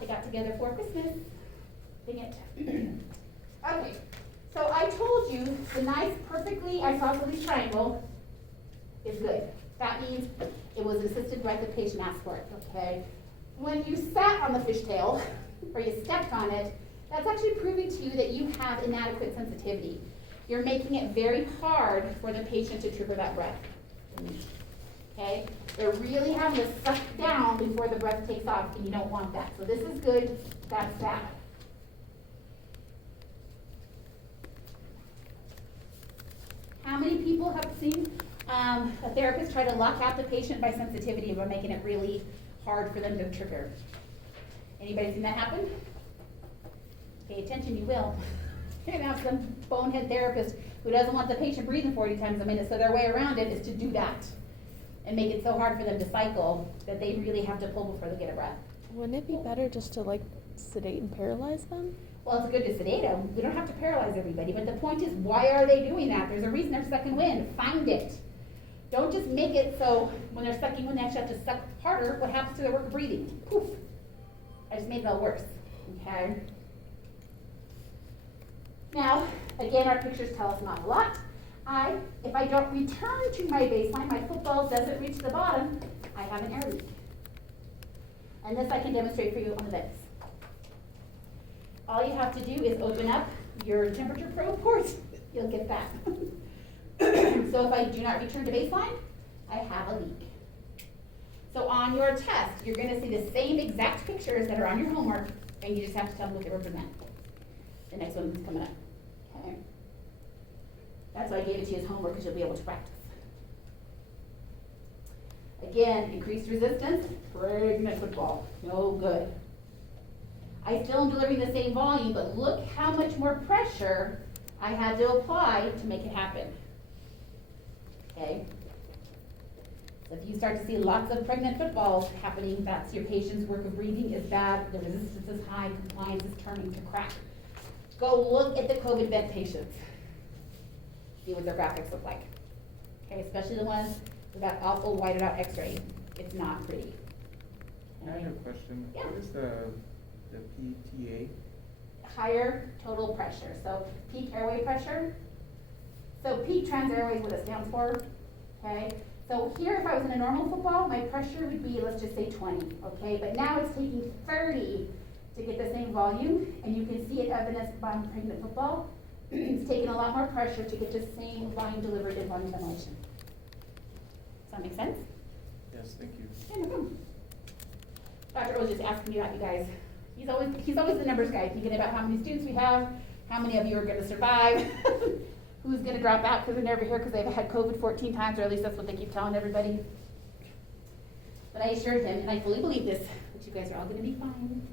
They got together for Christmas. Dang it. Okay, so I told you the nice, perfectly isosceles triangle is good. That means it was assisted by the patient asked for it, okay? When you sat on the fishtail, or you stepped on it, that's actually proving to you that you have inadequate sensitivity. You're making it very hard for the patient to trigger that breath. Okay? They're really having to suck down before the breath takes off, and you don't want that. So this is good, that's bad. How many people have seen a therapist try to lock out the patient by sensitivity by making it really hard for them to trigger? Anybody seen that happen? Pay attention, you will. You're gonna have some bonehead therapist who doesn't want the patient breathing 40 times a minute, so their way around it is to do that and make it so hard for them to cycle that they really have to pull before they get a breath. Wouldn't it be better just to like sedate and paralyze them? Well, it's good to sedate them. We don't have to paralyze everybody, but the point is, why are they doing that? There's a reason they're sucking wind. Find it. Don't just make it so when they're sucking wind, they actually have to suck harder. What happens to their work of breathing? Poof. I just made it all worse. Okay? Now, again, our pictures tell us not a lot. If I don't return to my baseline, my football doesn't reach the bottom, I have an air leak. And this I can demonstrate for you on the vents. All you have to do is open up your temperature probe port. You'll get that. So if I do not return to baseline, I have a leak. So on your test, you're going to see the same exact pictures that are on your homework, and you just have to tell me what they represent. The next one is coming up. Okay. That's why I gave it to you as homework, because you'll be able to practice. Again, increased resistance, pregnant football, no good. I still am delivering the same volume, but look how much more pressure I had to apply to make it happen. Okay? So if you start to see lots of pregnant footballs happening, that's your patient's work of breathing is bad, the resistance is high, compliance is turning to crack. Go look at the COVID vent patients. See what their graphics look like. Okay, especially the ones with that awful whited out x-ray. It's not pretty. I have a question. Yeah. What is the PTA? Higher total pressure, so peak airway pressure. So peak trans airway is what it stands for, okay? So here, if I was in a normal football, my pressure would be, let's just say 20, okay? But now it's taking 30 to get the same volume, and you can see it evidenced by pregnant football. It's taking a lot more pressure to get the same volume delivered in volume ventilation. Does that make sense? Yes, thank you. Yeah, no problem. Dr. O was just asking me about you guys. He's always the numbers guy, thinking about how many students we have, how many of you are gonna survive, who's gonna drop out because they're never here because they've had COVID 14 times, or at least that's what they keep telling everybody. But I assured him, and I fully believe this, that you guys are all gonna be fine.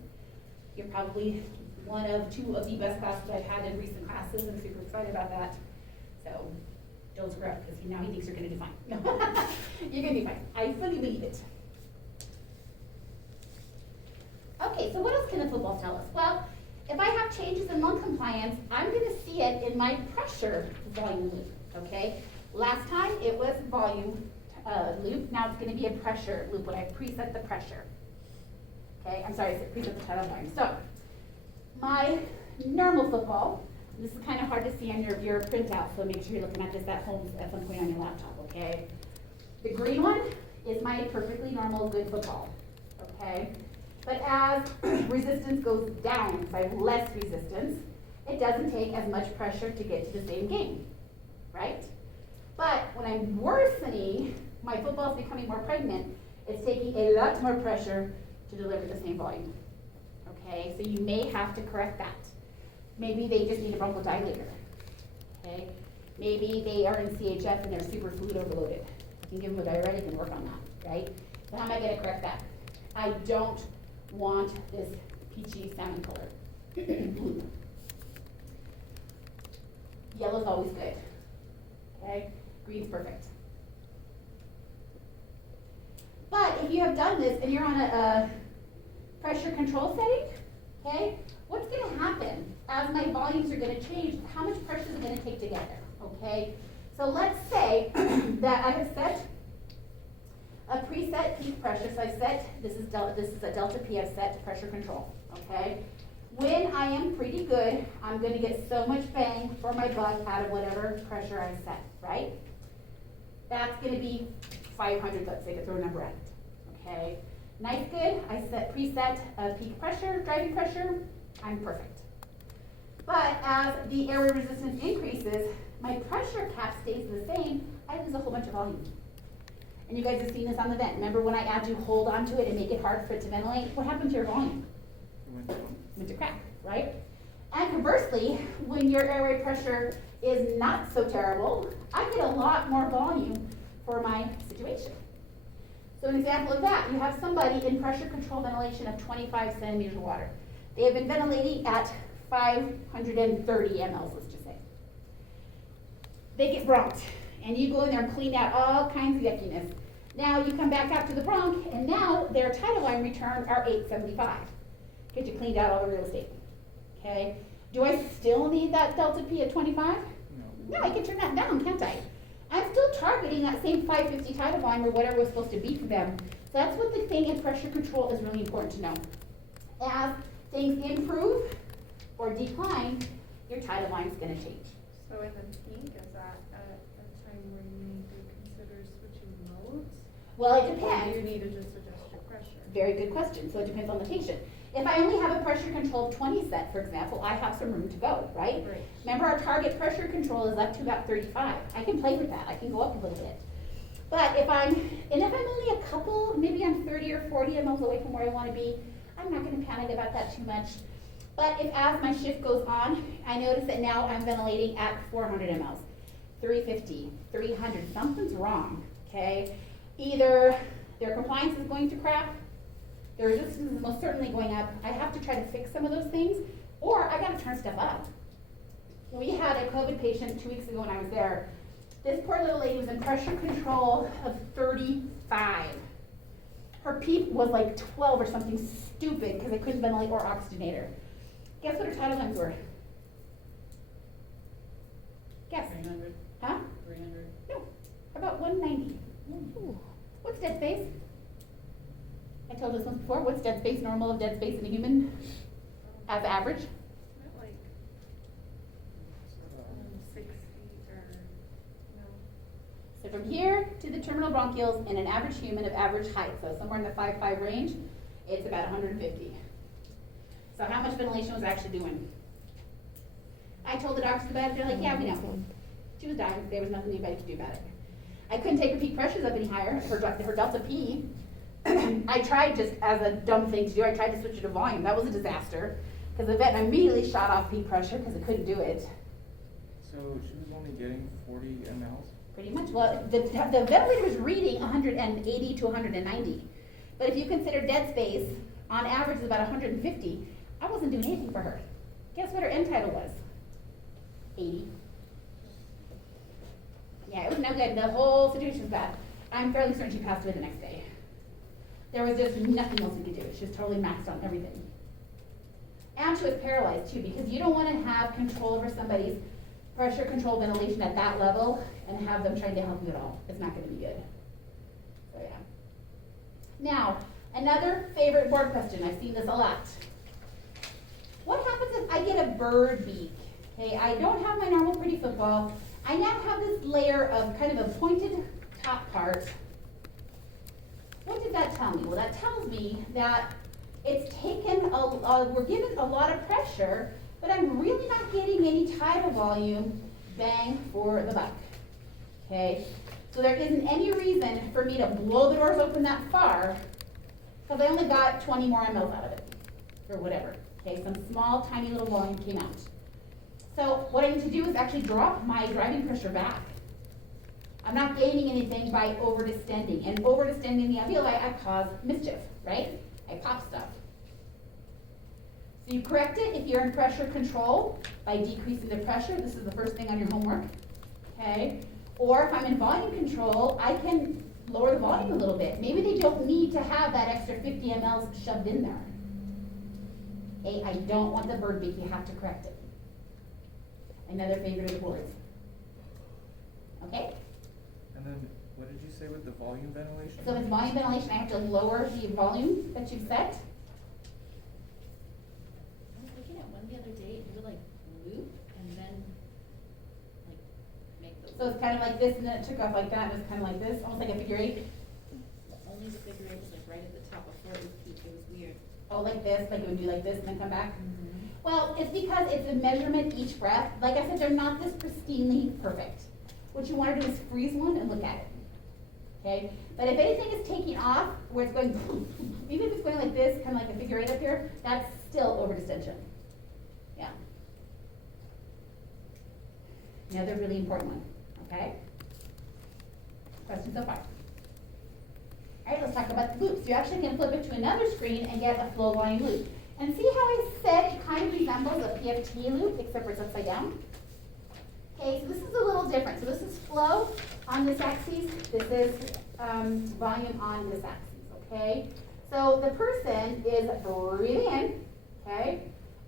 You're probably one of two of the best classes I've had in recent classes. I'm super excited about that. So don't screw up, because now he thinks you're gonna do fine. No, you're gonna do fine. I fully believe it. Okay, so what else can the football tell us? Well, if I have changes in lung compliance, I'm gonna see it in my pressure volume loop, okay? Last time it was volume loop, now it's gonna be a pressure loop when I preset the pressure. Okay, I'm sorry, I said preset the tidal volume. So, my normal football, this is kind of hard to see on your printout, so make sure you're looking at this at home at some point on your laptop, okay? The green one is my perfectly normal good football, okay? But as resistance goes down, if I have less resistance, it doesn't take as much pressure to get to the same gain, right? But when I'm worsening, my football is becoming more pregnant, it's taking a lot more pressure to deliver the same volume, okay? So you may have to correct that. Maybe they just need a bronchodilator, okay? Maybe they are in CHF and they're super fluid overloaded. I can give them a diuretic and work on that, right? So how am I gonna correct that? I don't want this peachy salmon color. Blue. Yellow's always good, okay? Green's perfect. But if you have done this and you're on a pressure control setting, okay, what's gonna happen as my volumes are gonna change? How much pressure is it gonna take together, okay? So let's say that I have set a preset peak pressure, so I set, this is a delta P, I've set pressure control, okay? When I am pretty good, I'm gonna get so much bang for my buck out of whatever pressure I set, right? That's gonna be 500, let's say, to throw a number at it, okay? Nice, good, I preset peak pressure, driving pressure, I'm perfect. But as the airway resistance increases, my pressure cap stays the same, I lose a whole bunch of volume. And you guys have seen this on the vent. Remember when I had you hold onto it and make it hard for it to ventilate? What happened to your volume? Went to crack, right? And conversely, when your airway pressure is not so terrible, I get a lot more volume for my situation. So an example of that, you have somebody in pressure control ventilation of 25 centimeters of water. They have been ventilating at 530 mLs, let's just say. They get bronch, and you go in there and clean out all kinds of yuckiness. Now you come back out to the bronch, and now their tidal volume return are 875. Because you cleaned out all the real estate, okay? Do I still need that delta P at 25? No, I can turn that down, can't I? I'm still targeting that same 550 tidal volume or whatever was supposed to be for them. So that's what the thing in pressure control is really important to know. As things improve or decline, your tidal volume is going to change. So in the peak, is that a time where you need to consider switching modes? Well, it Or depends. do you need to just adjust your pressure? Very good question. So it depends on the patient. If I only have a pressure control of 20 set, for example, I have some room to go, right? Right. Remember, our target pressure control is up to about 35. I can play with that. I can go up a little bit. But if I'm only a couple, maybe I'm 30 or 40 mLs away from where I want to be, I'm not going to panic about that too much. But if as my shift goes on, I notice that now I'm ventilating at 400 mLs, 350, 300, something's wrong, okay? Either their compliance is going to crap, their resistance is most certainly going up. I have to try to fix some of those things, or I got to turn stuff up. We had a COVID patient 2 weeks ago when I was there. This poor little lady was in pressure control of 35. Her PEEP was like 12 or something stupid because they couldn't ventilate or oxygenate her. Guess what her tidal times were? Guess. 300, Huh? 300. No. How about 190? What's dead space? I told this once before. What's dead space normal of dead space in a human as average? Not like 6 feet or, no. So from here to the terminal bronchioles in an average human of average height, so somewhere in the 5'5" range, it's about 150. So how much ventilation was I actually doing? I told the doctors about it, they're like, yeah, we know. She was dying, there was nothing anybody could do about it. I couldn't take her peak pressures up any higher, her delta P. I tried just as a dumb thing to do, I tried to switch it to volume, that was a disaster. Because the vet immediately shot off peak pressure because it couldn't do it. So she was only getting 40 mLs? Pretty much. Well, the ventilator was reading 180 to 190. But if you consider dead space, on average is about 150. I wasn't doing anything for her. Guess what her end tidal was? 80. Yeah, it was no good. The whole situation was bad. I'm fairly certain she passed away the next day. There was just nothing else we could do. She was totally maxed on everything. And she was paralyzed too, because you don't want to have control over somebody's pressure control ventilation at that level and have them trying to help you at all. It's not going to be good. So yeah. Now, another favorite board question. I've seen this a lot. What happens if I get a bird beak? Okay, I don't have my normal pretty football. I now have this layer of kind of a pointed top part. What does that tell me? Well, that tells me that it's taken, we're given a lot of pressure, but I'm really not getting any tidal volume bang for the buck. Okay, so there isn't any reason for me to blow the doors open that far, because I only got 20 more mLs out of it, or whatever. Okay, some small, tiny little volume came out. So what I need to do is actually drop my driving pressure back. I'm not gaining anything by over-distending. And over-distending the alveoli, I cause mischief, right? I pop stuff. So you correct it if you're in pressure control by decreasing the pressure. This is the first thing on your homework, okay? Or if I'm in volume control, I can lower the volume a little bit. Maybe they don't need to have that extra 50 mLs shoved in there. Okay, I don't want the bird beak, you have to correct it. Another favorite of the boards. Okay? And then, what did you say with the volume ventilation? So if it's volume ventilation, I have to lower the volume that you've set. I was looking at one the other day, it would like loop and then like make the. So it's kind of like this, and then it took off like that, and it's kind of like this, almost like a figure eight. Only the figure eight was like right at the top before it would peak, it was weird. Oh, like this, like it would do like this and then come back. Mm-hmm. Well, it's because it's a measurement each breath. Like I said, they're not this pristinely perfect. What you want to do is freeze one and look at it. Okay? But if anything is taking off, where it's going, even if it's going like this, kind of like a figure eight up here, that's still over distension. Yeah. Another really important one. Okay? Questions so far? All right, let's talk about the loops. You actually can flip it to another screen and get a flow volume loop. And see how I said it kind of resembles a PFT loop, except for it's upside down? Okay, so this is a little different. So this is flow on this axis. This is volume on this axis, okay? So the person is breathing in, okay?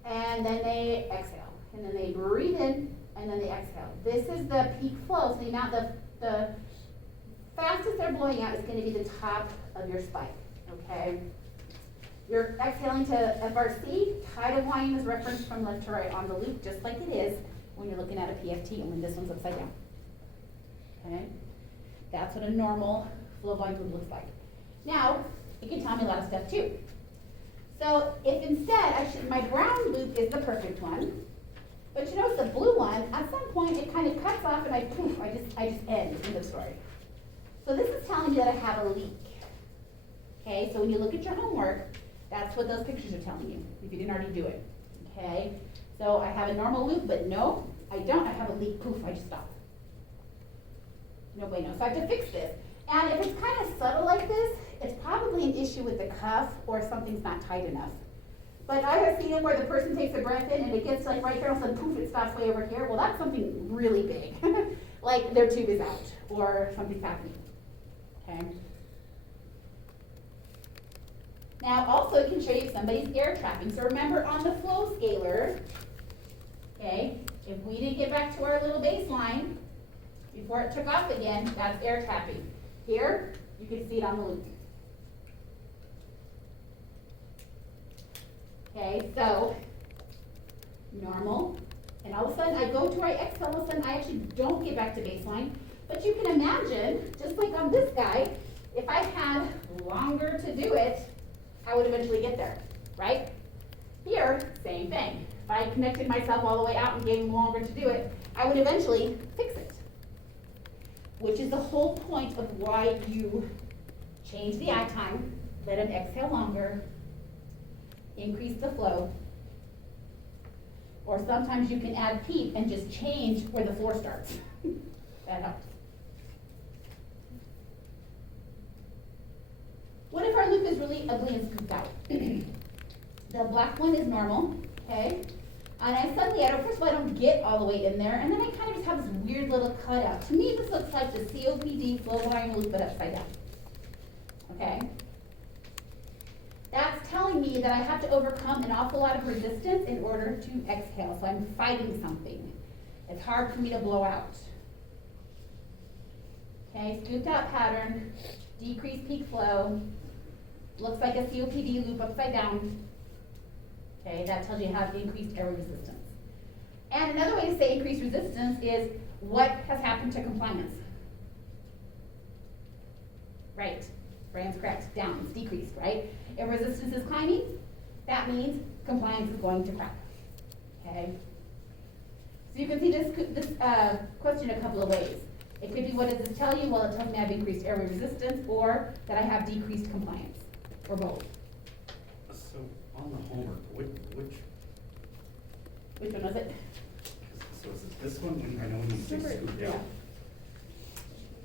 And then they exhale. And then they breathe in, and then they exhale. This is the peak flow. So the amount, the fastest they're blowing out is going to be the top of your spike, okay? You're exhaling to FRC. Tidal volume is referenced from left to right on the loop, just like it is when you're looking at a PFT, only this one's upside down. Okay? That's what a normal flow volume loop looks like. Now, it can tell me a lot of stuff too. So if instead, my brown loop is the perfect one, but you notice the blue one, at some point it kind of cuts off and I just end in the story. So this is telling me that I have a leak. Okay, so when you look at your homework, that's what those pictures are telling you, if you didn't already do it. Okay, so I have a normal loop, but no, I don't. I have a leak. Poof, I just stop. No bueno. So I have to fix this. And if it's kind of subtle like this, it's probably an issue with the cuff or something's not tight enough. But I have seen it where the person takes a breath in and it gets like right there, all of a sudden, poof, it stops way over here. Well, that's something really big. like their tube is out or something's happening, okay? Now also it can show you if somebody's air trapping. So remember on the flow scaler, okay, if we didn't get back to our little baseline before it took off again, that's air trapping. Here, you can see it on the loop. Okay, so normal, and all of a sudden I go to our exhale, all of a sudden I actually don't get back to baseline. But you can imagine, just like on this guy, if I had longer to do it, I would eventually get there, right? Here, same thing. If I connected myself all the way out and gave him longer to do it, I would eventually fix it. Which is the whole point of why you change the eye time, let him exhale longer, increase the flow, or sometimes you can add PEEP and just change where the floor starts. That helps. What if our loop is really ugly and scooped out? The black one is normal, okay? And I suddenly, first of all, I don't get all the way in there, and then I kind of just have this weird little cutout. To me, this looks like the COPD flow volume loop, but upside down, okay? That's telling me that I have to overcome an awful lot of resistance in order to exhale, so I'm fighting something. It's hard for me to blow out. Okay, scooped out pattern, decreased peak flow, looks like a COPD loop upside down. Okay, that tells you how to increase airway resistance. And another way to say increased resistance is what has happened to compliance. Right, Brian's correct, down, it's decreased, right? If resistance is climbing, that means compliance is going to crack, okay? So you can see this question a couple of ways. It could be, what does this tell you? Well, it tells me I have increased airway resistance, or that I have decreased compliance, or both. So on the homework, which Which one was it? so is it this one? I know when you say scoop Yeah. down.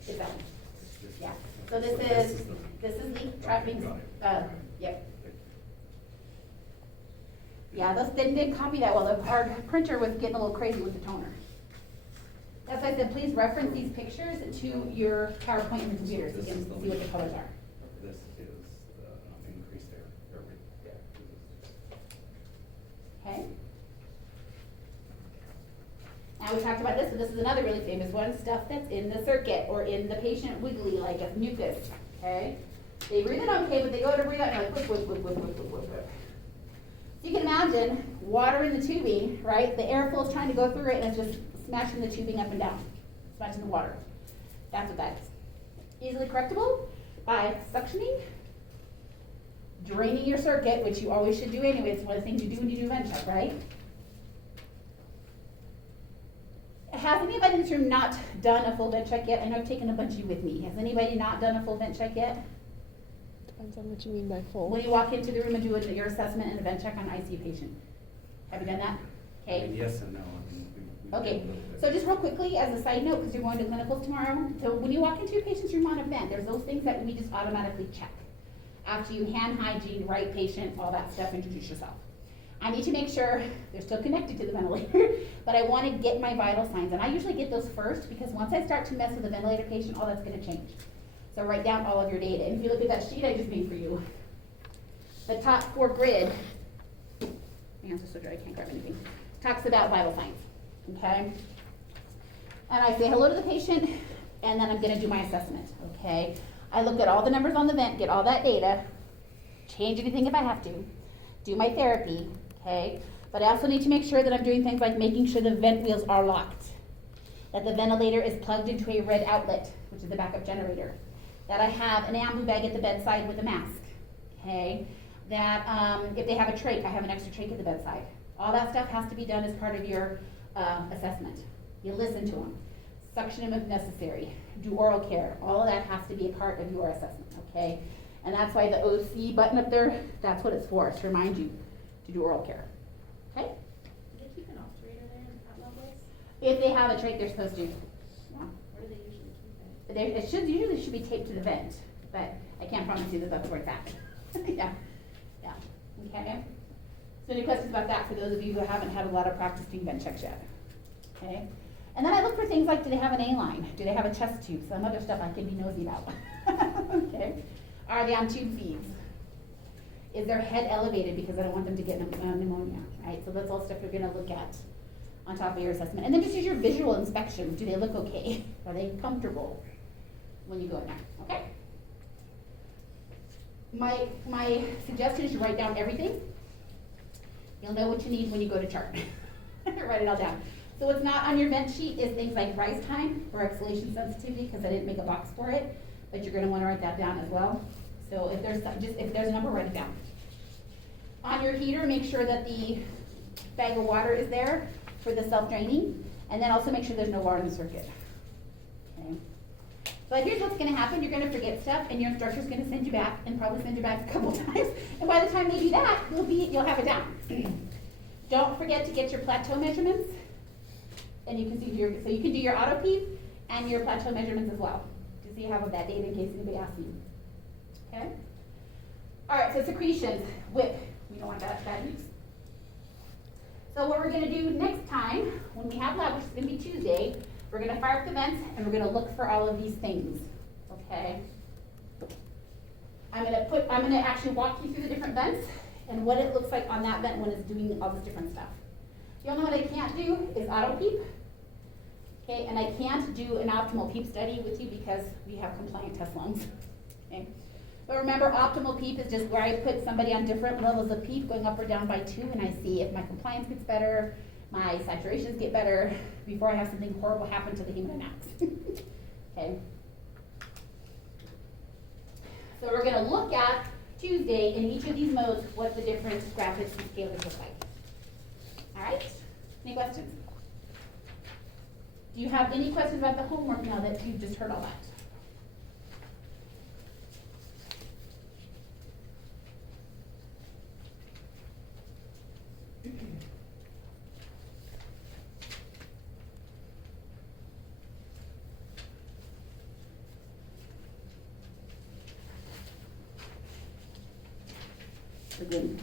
It's that one. It's this Yeah. one. So Okay, this is the- leak Okay, trapping. got it. Yep. Yeah, those didn't copy that well. Our printer was getting a little crazy with the toner. That's why I said, please reference these pictures to your PowerPoint in your computer so you can see what the colors are. This is increased air resistance. Okay? Now we talked about this, but this is another really famous one, stuff that's in the circuit or in the patient wiggly, like a mucus, okay? They breathe it okay, but they go to breathe out and like, whip, whip, whip, whip, whip, whip, whip, whip. So you can imagine water in the tubing, right? The airflow is trying to go through it and it's just smashing the tubing up and down, smashing the water. That's what that is. Easily correctable by suctioning, draining your circuit, which you always should do anyway. It's one of the things you do when you do vent check, right? Has anybody in this room not done a full vent check yet? I know I've taken a bunch of you with me. Has anybody not done a full vent check yet? Depends on what you mean by full. When you walk into the room and do your assessment and a vent check on an ICU patient. Have you done that? I Okay. mean, yes and no. I mean, we did Okay, a little bit. so just real quickly, as a side note, because you're going to clinicals tomorrow, so when you walk into your patient's room on a vent, there's those things that we just automatically check. After you hand hygiene, right patient, all that stuff, introduce yourself. I need to make sure they're still connected to the ventilator, but I want to get my vital signs, and I usually get those first, because once I start to mess with a ventilator patient, all that's going to change. So write down all of your data, and if you look at that sheet I just made for you, the top 4 grid, my hands are so dry I can't grab anything, talks about vital signs, okay? And I say hello to the patient, and then I'm gonna do my assessment, okay? I look at all the numbers on the vent, get all that data, change anything if I have to, do my therapy, okay? But I also need to make sure that I'm doing things like making sure the vent wheels are locked, that the ventilator is plugged into a red outlet, which is the backup generator, that I have an ambu bag at the bedside with a mask, okay? That if they have a trach, I have an extra trach at the bedside. All that stuff has to be done as part of your assessment. You listen to them, suction them if necessary, do oral care. All of that has to be a part of your assessment, okay? And that's why the OC button up there, that's what it's for, it's to remind you to do oral care, okay? Do they keep an operator there at levels? If they have a trach, they're supposed to. Yeah. Where do they usually keep it? It usually should be taped to the vent, but I can't promise you that that's where it's at. Yeah, yeah, okay? So any questions about that for those of you who haven't had a lot of practice doing vent checks yet? Okay? And then I look for things like, do they have an A-line? Do they have a chest tube? Some other stuff I can be nosy about. Okay. Are they on tube feeds? Is their head elevated because I don't want them to get pneumonia, right? So that's all stuff you're gonna look at on top of your assessment. And then just use your visual inspection. Do they look okay? Are they comfortable when you go in there, okay? My suggestion is you write down everything. You'll know what you need when you go to chart. Write it all down. So what's not on your vent sheet is things like rise time or exhalation sensitivity, because I didn't make a box for it, but you're gonna wanna write that down as well. So if there's a number, write it down. On your heater, make sure that the bag of water is there for the self-draining, and then also make sure there's no water in the circuit. Okay. But here's what's gonna happen, you're gonna forget stuff, and your instructor's gonna send you back, and probably send you back a couple times, and by the time they do that, you'll have it down. Don't forget to get your plateau measurements, and you can see so you can do your auto peep and your plateau measurements as well, just so you have that data in case anybody asks you. Okay? Alright, so secretions, whip, we don't want that use. So what we're gonna do next time, when we have lab, which is gonna be Tuesday, we're gonna fire up the vents and we're gonna look for all of these things, okay? I'm gonna actually walk you through the different vents and what it looks like on that vent when it's doing all this different stuff. The only one I can't do is auto peep, okay? And I can't do an optimal peep study with you because we have compliant test lungs, okay? But remember, optimal PEEP is just where I put somebody on different levels of PEEP going up or down by 2, and I see if my compliance gets better, my saturations get better, before I have something horrible happen to the hemodynamics. Okay? So we're going to look at Tuesday in each of these modes what the different graphics and scalars look like. All right? Any questions? Do you have any questions about the homework now that you've just heard all that? Good.